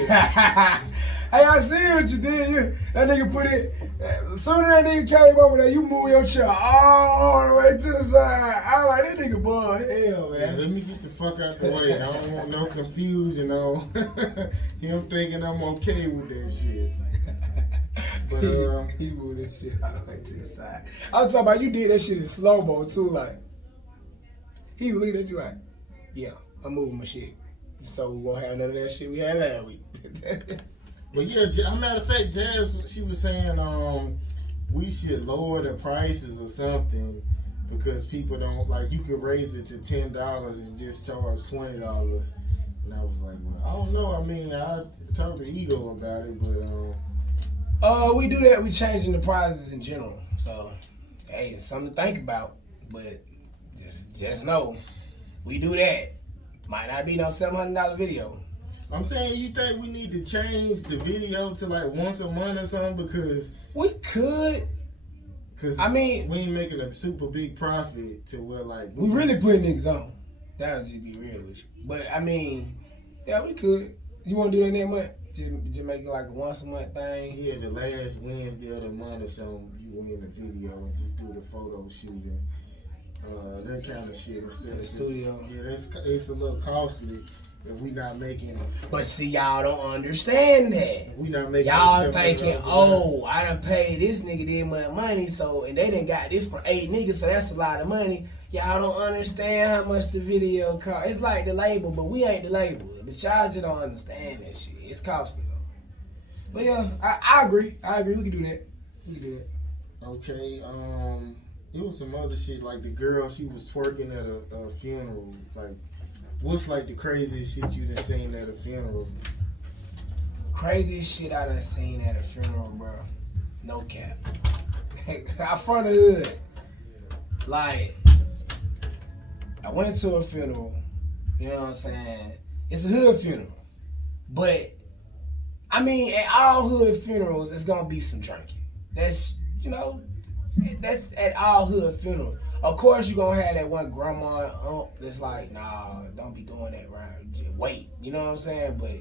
Hey, I see what you did. That nigga put it. As soon as that nigga came over there, you move your chair all the way to the side. I was like, that nigga bum hell, man. Yeah, let me get the fuck out the way. I don't want no confusion on him thinking I'm okay with that shit. But he moved that shit all the way to the side. I'm talking about you did that shit in slow mo too, like he was looking at you like, yeah, I'm moving my shit. So we won't have none of that shit we had last week. But yeah, as a matter of fact, Jazz, she was saying we should lower the prices or something because people don't, like, you could raise it to $10 and just charge $20. And I was like, well, I don't know. I mean, I talked to Ego about it, but we do that. We changing the prices in general. So, hey, it's something to think about. But just know, we do that. Might not be no $700 video. I'm saying, you think we need to change the video to like once a month or something? Because we could. Because I mean, we ain't making a super big profit to where like we really putting niggas on. That would just be real with you. But I mean, yeah, we could. You want to do that next month? Just make it like a once a month thing. Yeah, the last Wednesday of the month or something, you win the video and just do the photo shooting. That kind of shit instead of studio. Yeah, it's a little costly if we not making it. But see, y'all don't understand that. We not making y'all thinking, oh, I done paid this nigga this much money, so and they done got this for 8 niggas, so that's a lot of money. Y'all don't understand how much the video cost. It's like the label, but we ain't the label. But y'all just don't understand that shit. It's costly though. But yeah, I agree. We can do that. Okay, it was some other shit, like the girl, she was twerking at a funeral. Like, what's like the craziest shit you done seen at a funeral? Craziest shit I done seen at a funeral, bro. No cap. I front of the hood. Like, I went to a funeral, you know what I'm saying? It's a hood funeral. But, I mean, at all hood funerals, it's gonna be some drinking. That's, you know, that's at all hood funeral. Of course, you're gonna have that one grandma and aunt that's like, nah, don't be doing that, right? Just wait, you know what I'm saying? But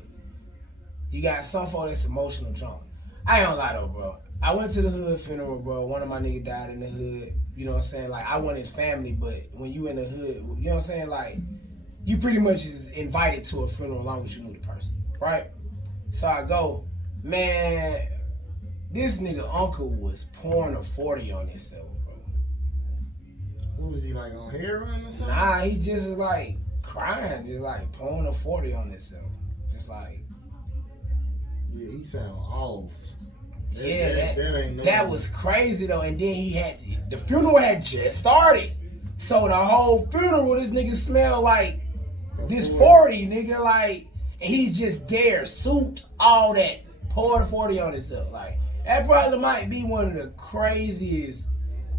you got some folks that's emotional drunk. I ain't gonna lie though, bro. I went to the hood funeral, bro. One of my niggas died in the hood. You know what I'm saying? Like, I wasn't his family, but when you in the hood, you know what I'm saying? Like, you pretty much is invited to a funeral as long as you knew the person, right? So I go, man, this nigga uncle was pouring a 40 on himself, bro. What was he, like, on heroin or something? Nah, he just was like crying, just like pouring a 40 on himself. Just like, yeah, he sound off. that ain't normal. That was crazy though. And then the funeral had just started. So the whole funeral, this nigga smelled like this 40, nigga, like, and he just dare suit all that, pour the 40 on himself. Like, that probably might be one of the craziest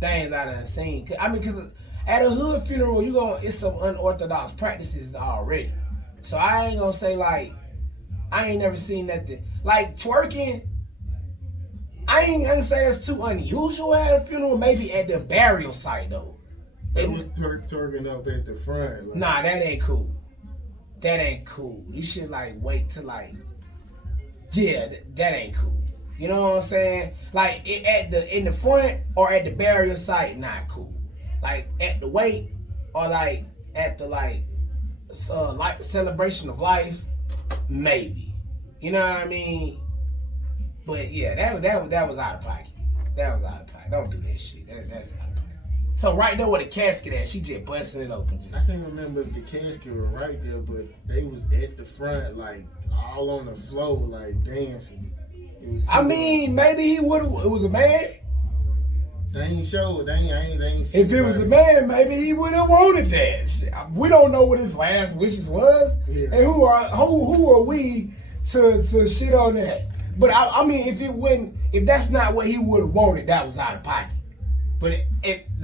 things I done seen. I mean, cause at a hood funeral, it's some unorthodox practices already. So I ain't gonna say like, I ain't never seen nothing. Like twerking, I ain't gonna say it's too unusual at a funeral, maybe at the burial site though. It was twerking up at the front. Like. Nah, that ain't cool. That ain't cool. You should like wait till like, yeah, that ain't cool. You know what I'm saying? Like in the front or at the burial site, not cool. Like at the wake or like at the like celebration of life, maybe. You know what I mean? But yeah, that was out of pocket. That was out of pocket. Don't do that shit. That's out of pocket. So right there with the casket at, she just busting it open. Just. I can't remember if the casket was right there, but they was at the front, like all on the floor, like dancing. It was. I mean, maybe he would have. It was a man. They ain't showed. They ain't. If it was a man, maybe he would have wanted that. Shit. We don't know what his last wishes was, yeah. And who are we to shit on that? But I mean, if that's not what he would have wanted, that was out of pocket. But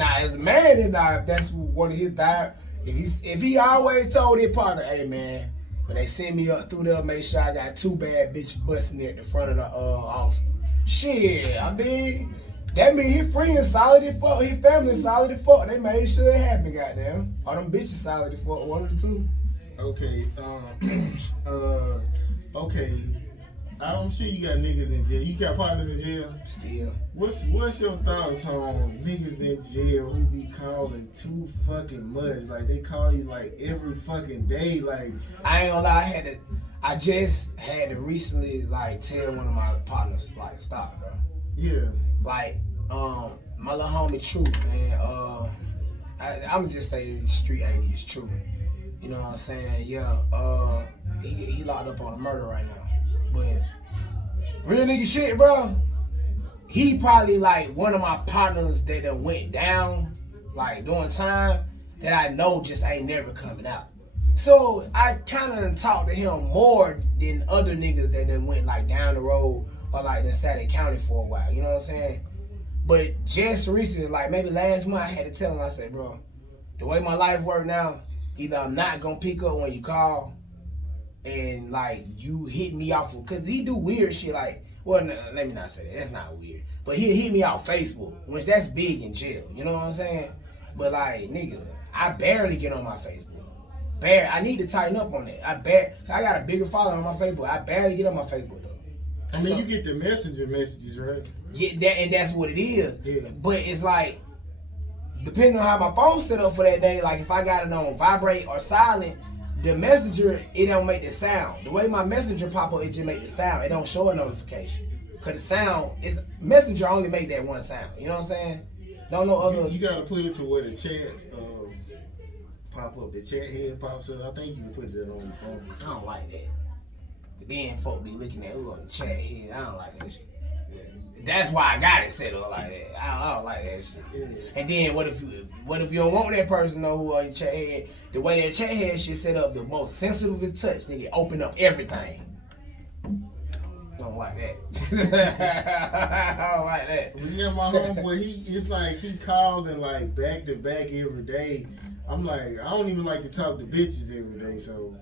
as a man, if that's one of his dire, if he always told his partner, hey man, when they send me up through there, make sure I got 2 bad bitches busting at the front of the house. Shit, I mean, that mean his friends solid as fuck, his family solid as fuck. They made sure it happened, goddamn. All them bitches solid as fuck, one of the two. Okay, okay. I'm sure you got niggas in jail. You got partners in jail? Still. What's your thoughts on niggas in jail who be calling too fucking much? Like they call you like every fucking day. Like I ain't gonna lie, I just had to recently like tell one of my partners like stop, bro. Yeah. Like my little homie Truth, man. I'ma just say street 80 is true. You know what I'm saying? Yeah. He locked up on a murder right now. But real nigga shit, bro. He probably like one of my partners that done went down like during time that I know just ain't never coming out. So I kind of talked to him more than other niggas that done went like down the road or like done sat in county for a while. You know what I'm saying? But just recently, like maybe last month, I had to tell him, I said, bro, the way my life work now, either I'm not gonna pick up when you call, and like you hit me off, cause he do weird shit like, well, no, let me not say that. That's not weird. But he hit me off Facebook, which that's big in jail. You know what I'm saying? But like, nigga, I barely get on my Facebook. I need to tighten up on that. I got a bigger following on my Facebook. I barely get on my Facebook though. I mean, you get the messenger messages, right? Yeah, and that's what it is. Yeah. But it's like, depending on how my phone's set up for that day, like if I got it on vibrate or silent, the messenger, it don't make the sound. The way my messenger pop up, it just make the sound. It don't show a notification. Cause the sound is messenger only make that one sound. You know what I'm saying? Don't know other. You gotta put it to where the chats pop up. The chat head pops up. I think you can put that on your phone. I don't like that. Then folk be looking at who on the chat head. I don't like that shit. Yeah. That's why I got it set up like that. I don't like that shit. Yeah. And then what if you don't want that person to know who on your chat head? The way that chat head shit set up, the most sensitive to touch, nigga, open up everything. Don't like that. I don't like that. Yeah, my homeboy, it's like he called and like back to back every day. I'm like, I don't even like to talk to bitches every day, so.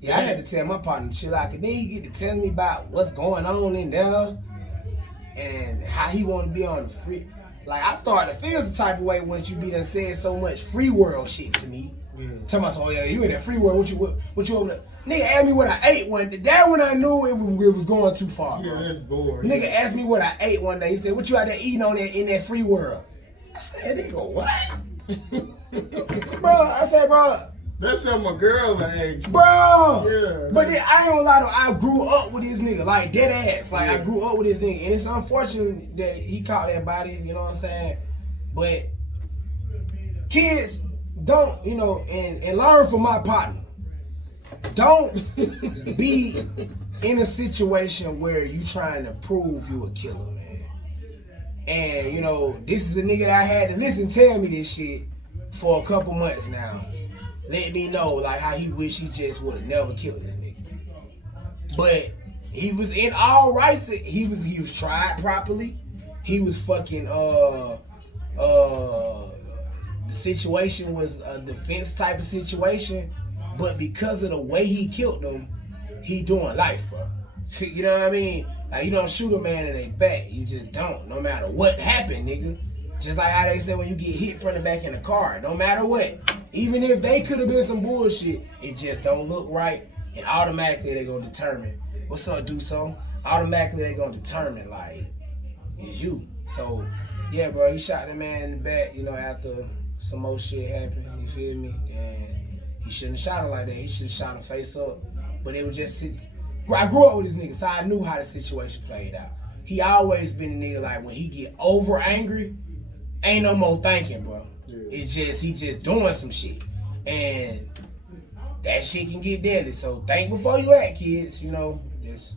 Yeah, I had to tell my partner chill out, cause then he get to telling me about what's going on in there and how he want to be on the free. Like I started to feel the type of way once you be done said so much free world shit to me. Talking about, oh yeah, you in that free world, what you over there? Nigga asked me what I ate one day. That when I knew it was going too far, bro. Yeah, that's boring. Nigga asked me what I ate one day. He said, what you out there eating on that in that free world? I said, nigga, what? Bro, I said, bro. That's something a girl asked. Bro. Yeah. But then, I ain't gonna lie though, I grew up with this nigga, like dead ass. Like I grew up with this nigga. And it's unfortunate that he caught that body, you know what I'm saying? But kids don't, you know, and learn from my partner. Don't be in a situation where you trying to prove you a killer, man. And, you know, this is a nigga that I had to tell me this shit for a couple months now. Let me know, like, how he wish he just would have never killed this nigga. But he was in all rights. He was tried properly. He was fucking, the situation was a defense type of situation. But because of the way he killed them, he doing life, bro. You know what I mean? Like, you don't shoot a man in their back. You just don't. No matter what happened, nigga. Just like how they say when you get hit from the back in a car. No matter what. Even if they could have been some bullshit, it just don't look right. And automatically they gonna determine. What's up, do something? Automatically they gonna determine, like, it's you. So, yeah, bro, he shot the man in the back, you know, after some more shit happened. You feel me? And he shouldn't have shot him like that. He should have shot him face up. But it was just, I grew up with this nigga, so I knew how the situation played out. He always been a nigga, like, when he get over angry, ain't no more thinking, bro. Yeah. It's just, he just doing some shit. And that shit can get deadly. So think before you act, kids, you know, just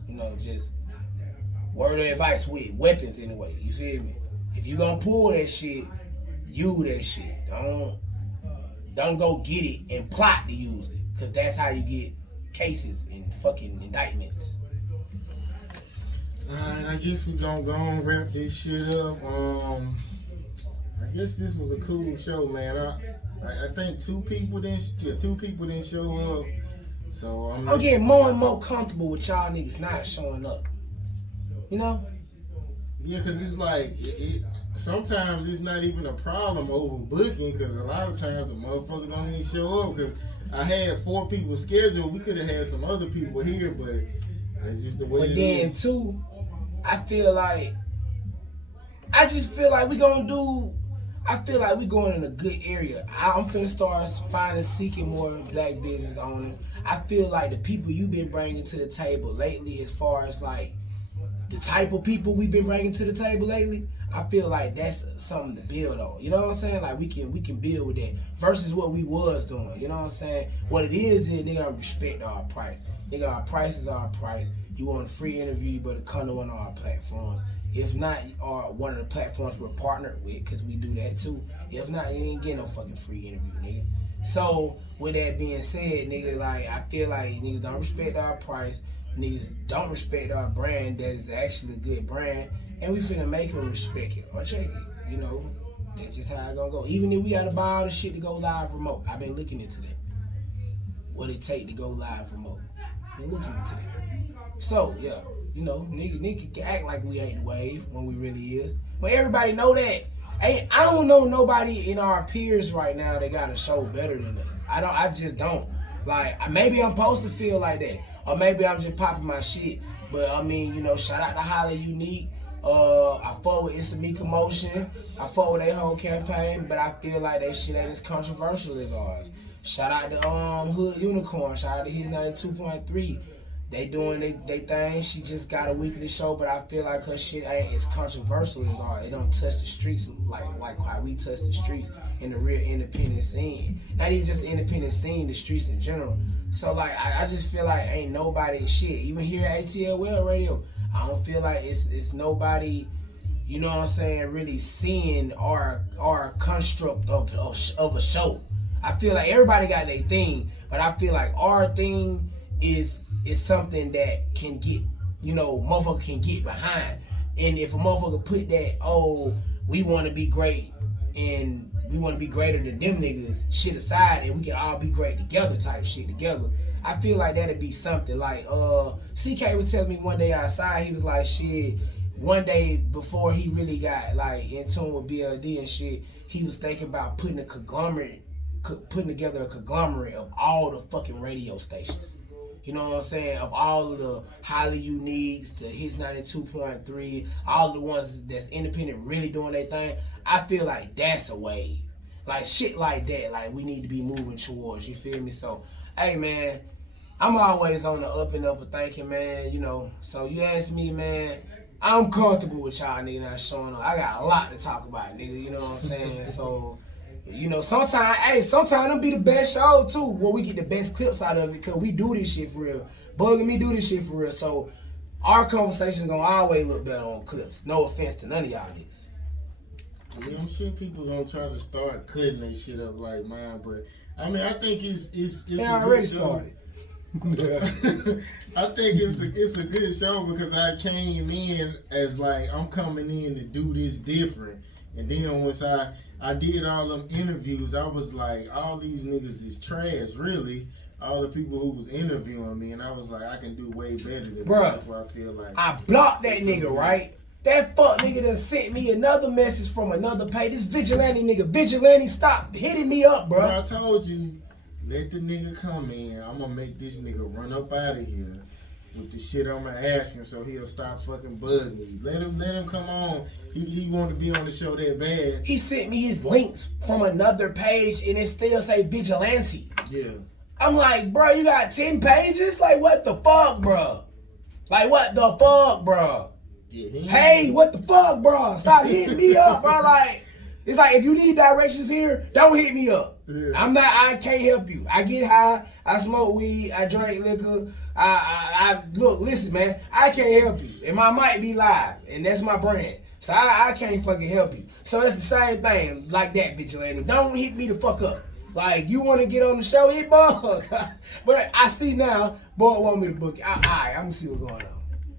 word of advice with weapons anyway, you feel me? If you gonna pull that shit, use that shit. Don't go get it and plot to use it. Cause that's how you get cases and fucking indictments. Alright, I guess we gonna go and wrap this shit up. I guess this was a cool show, man. I think two people didn't show up. So I'm getting more and more comfortable with y'all niggas not showing up. You know? Yeah, cause it's like sometimes it's not even a problem over booking, because a lot of times the motherfuckers don't even show up. Because I had 4 people scheduled. We could have had some other people here, but that's just the way it is. But then too, I just feel like we going in a good area. I'm finna start seeking more black business owners. I feel like the people you've been bringing to the table lately, as far as like the type of people we've been bringing to the table lately, I feel like that's something to build on. You know what I'm saying? Like we can build with that versus what we was doing. You know what I'm saying? What it is nigga don't respect our price. Nigga, our price is our price. You want a free interview, you better come to one of our platforms. If not, or one of the platforms we're partnered with, because we do that too. If not, you ain't getting no fucking free interview, nigga. So, with that being said, nigga, like, I feel like niggas don't respect our price. Niggas don't respect our brand that is actually a good brand. And we finna make them respect it or check it. You know, that's just how it gonna go. Even if we gotta buy all the shit to go live remote. I've been looking into that. What it take to go live remote. Been looking into that. So, yeah. You know, nigga can act like we ain't the wave when we really is. But everybody know that. I don't know nobody in our peers right now that got a show better than us. I just don't. Like, maybe I'm supposed to feel like that. Or maybe I'm just popping my shit. But I mean, you know, shout out to Holly Unique. I fuck with It's a Me Commotion. I fuck with their whole campaign, but I feel like that shit ain't as controversial as ours. Shout out to Hood Unicorn. Shout out to his 92.3. They doing they thing. She just got a weekly show, but I feel like her shit ain't as controversial as ours. It don't touch the streets like how we touch the streets in the real independent scene. Not even just the independent scene, the streets in general. So like I just feel like ain't nobody shit. Even here at ATL Well Radio, I don't feel like it's nobody, you know what I'm saying, really seeing our construct of a show. I feel like everybody got their thing, but I feel like our thing is something that can get, you know, motherfucker can get behind. And if a motherfucker put that, oh, we want to be great and we want to be greater than them niggas shit aside and we can all be great together type shit together, I feel like that'd be something. Like CK was telling me one day outside, he was like, shit, one day before he really got like in tune with BLD and shit, he was thinking about putting a conglomerate putting together a conglomerate of all the fucking radio stations. You know what I'm saying? Of all of the highly uniques, the Hits 92.3, all the ones that's independent really doing their thing, I feel like that's a wave. Like shit like that, like we need to be moving towards, you feel me? So, hey man, I'm always on the up and up of thinking, man, you know. So you ask me, man, I'm comfortable with y'all niggas not showing up. I got a lot to talk about, nigga, you know what I'm saying? So, you know, sometimes them be the best show too, where we get the best clips out of it, cause we do this shit for real. Bug and me do this shit for real. So our conversation's gonna always look better on clips. No offense to none of y'all niggas. Yeah, I'm sure people gonna try to start cutting their shit up like mine, but I mean, I think it's They a already good show. started. I think it's a good show because I came in as like I'm coming in to do this different, and then once I did all them interviews, I was like, all these niggas is trash, really. All the people who was interviewing me, and I was like, I can do way better than Bruh, that. That's why I feel like I blocked that nigga, right? That fuck nigga done sent me another message from another page. This vigilante nigga, vigilante, stop hitting me up, bro. I told you, let the nigga come in. I'm gonna make this nigga run up out of here with the shit I'm gonna ask him, so he'll stop fucking bugging you. Let him come on. He want to be on the show that bad. He sent me his links from another page, and it still say vigilante. Yeah. I'm like, bro, you got 10 pages? Like, what the fuck, bro? Like, what the fuck, bro? Yeah, Hey, what the fuck, bro? Stop hitting me up, bro. Like, it's like, if you need directions here, don't hit me up. Yeah. I can't help you. I get high, I smoke weed, I drink liquor. I look, listen, man, I can't help you. And I might be live, and that's my brand. So I can't fucking help you. So it's the same thing, like that, vigilante. Don't hit me the fuck up. Like, you want to get on the show, hit Bug. But I see now, Bug want me to book it. Alright, I'm going to see what's going on.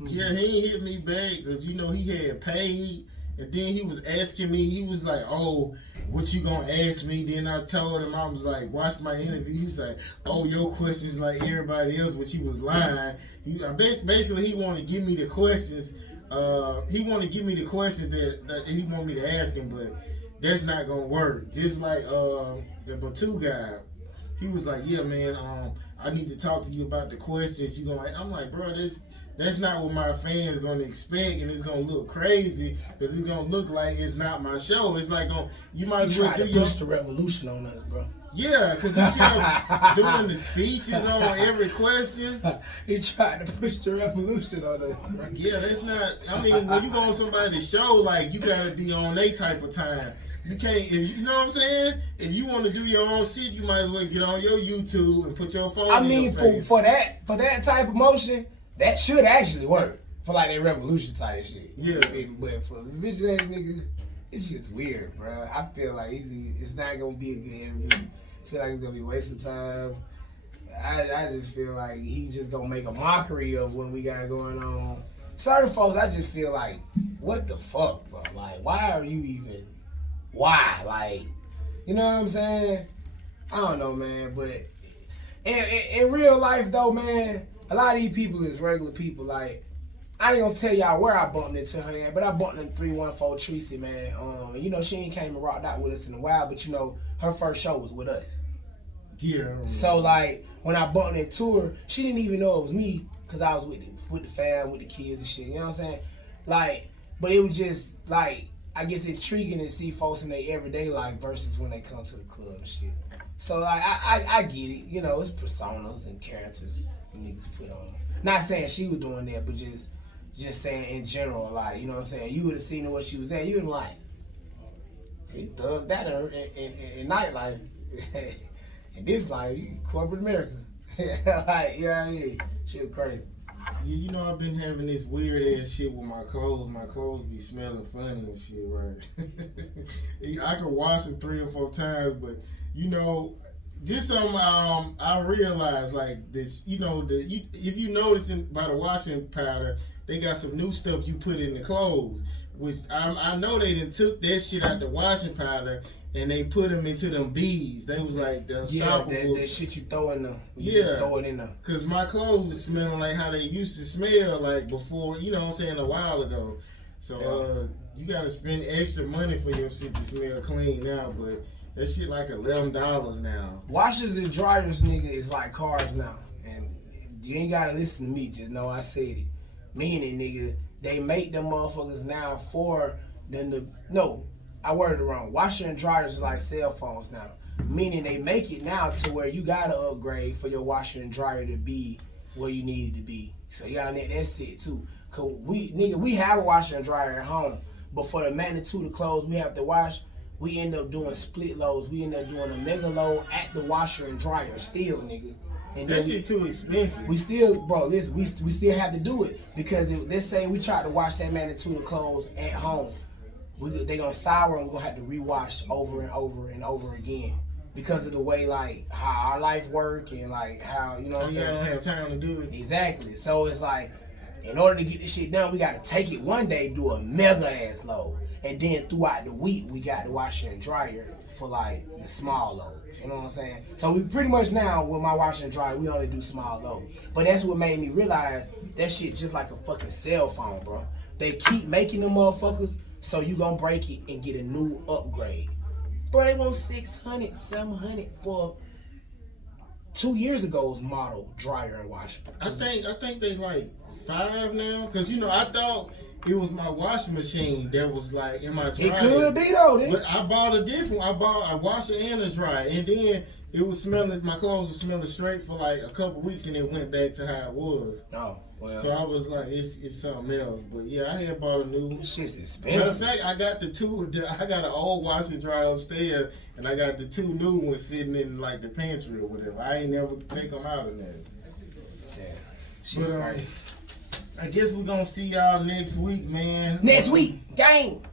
Yeah, he ain't hit me back because, you know, he had paid. And then he was asking me, he was like, oh, what you gonna ask me? Then I told him, I was like, watch my interview. He was like, oh, your questions like everybody else, but he was lying. Basically, he wanted to give me the questions. He wanted to give me the questions that he wanted me to ask him, but that's not gonna work. Just like the Batu guy, he was like, yeah, man, I need to talk to you about the questions you gonna. I'm like, bro, that's not what my fans gonna expect, and it's gonna look crazy because it's gonna look like it's not my show. It's like you might as well do your. Push the revolution on us, bro. Yeah, because he kept doing the speeches on every question. He tried to push the revolution on us, bro. Yeah, that's not. I mean, when you go on somebody's show, like you gotta be on their type of time. You can't, if you know what I'm saying. If you want to do your own shit, you might as well get on your YouTube and put your phone. I in mean, your face. for that type of motion, that should actually work for like that revolution type of shit. Yeah. But for vigilante niggas, it's just weird, bro. I feel like it's not gonna be a good interview. I feel like it's gonna be a waste of time. I just feel like he's just gonna make a mockery of what we got going on. Certain folks, I just feel like, what the fuck, bro? Like, why are you even? Why? Like, you know what I'm saying? I don't know, man. But in real life, though, man, a lot of these people is regular people. Like, I ain't gonna tell y'all where I bumped into her at, but I bumped into 314 Tracy, man. You know, she ain't came and rocked out with us in a while, but you know, her first show was with us. Yeah. So like, when I bumped into her, she didn't even know it was me, cause I was with the fam, with the kids and shit. You know what I'm saying? Like, but it was just like, I guess intriguing to see folks in their everyday life versus when they come to the club and shit. So like, I get it. You know, it's personas and characters niggas put on. Not saying she was doing that, but just saying in general, like, you know what I'm saying? You would have seen her what she was at. You would have like, he thugged that in nightlife. In this life, corporate America. Like, you know what I mean? Shit was crazy. Yeah, you know, I've been having this weird ass shit with my clothes. My clothes be smelling funny and shit, right? I could wash them 3 or 4 times, but you know, this I realized like this. You know, if you notice by the washing powder, they got some new stuff you put in the clothes. Which I know they done took that shit out the washing powder and they put them into them beads. They was like the unstoppable. Yeah, that shit you throw in there. Yeah, throw it in there. Cause my clothes was smelling like how they used to smell like before. You know what I'm saying, a while ago. So you gotta spend extra money for your shit to smell clean now. But That shit like $11 now. Washers and dryers, nigga, is like cars now. And you ain't gotta listen to me, just know I said it. Meaning, nigga, they make them motherfuckers now for them to, no, I worded it wrong. Washer and dryers is like cell phones now. Meaning they make it now to where you gotta upgrade for your washer and dryer to be where you need it to be. So y'all, that's it too. Cause we have a washer and dryer at home, but for the magnitude of clothes we have to wash, we end up doing split loads. We end up doing a mega load at the washer and dryer still, nigga. And that shit too expensive. We still, bro, listen, we still have to do it because let's say we try to wash that magnitude of clothes at home, they gonna sour and we're gonna have to rewash over and over and over again because of the way like how our life work and like how, you know what I'm saying? Don't have time to do it. Exactly. So it's like, in order to get this shit done, we gotta take it one day, do a mega ass load. And then throughout the week, we got the washer and dryer for like the small loads. You know what I'm saying? So we pretty much now, with my washer and dryer, we only do small loads. But that's what made me realize that shit just like a fucking cell phone, bro. They keep making them motherfuckers, so you gonna break it and get a new upgrade. Bro, they want $600, $700 for 2 years ago's model dryer and washer. I think they like $5 now, cause you know I thought it was my washing machine that was like in my dryer. It could be though. Then. But I bought a different. I bought a washer and a dryer, and then it was smelling. My clothes were smelling straight for like a couple weeks, and it went back to how it was. Oh well. So I was like, it's something else. But yeah, I had bought a new. This shit's expensive. Matter of fact, I got the two. I got an old washer and dryer upstairs, and I got the two new ones sitting in like the pantry or whatever. I ain't never take them out of there. Yeah. Shit, right. I guess we're gonna see y'all next week, man. Next week, gang.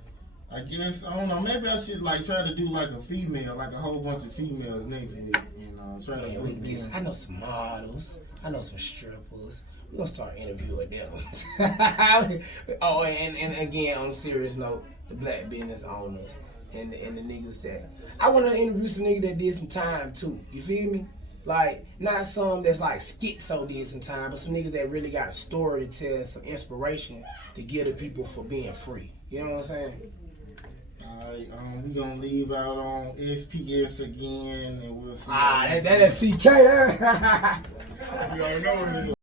I guess I don't know. Maybe I should like try to do like a female, like a whole bunch of females next week, and try to bring them. I know some models. I know some strippers. We're gonna start interviewing them. Oh, and again, on a serious note, the black business owners and the niggas that I want to interview some niggas that did some time too. You feel me? Like, not some that's like schizo did some time, but some niggas that really got a story to tell, some inspiration to give to people for being free. You know what I'm saying? Alright, we gonna leave out on SPS again, and we'll see. That is CK. That. You already know what it is.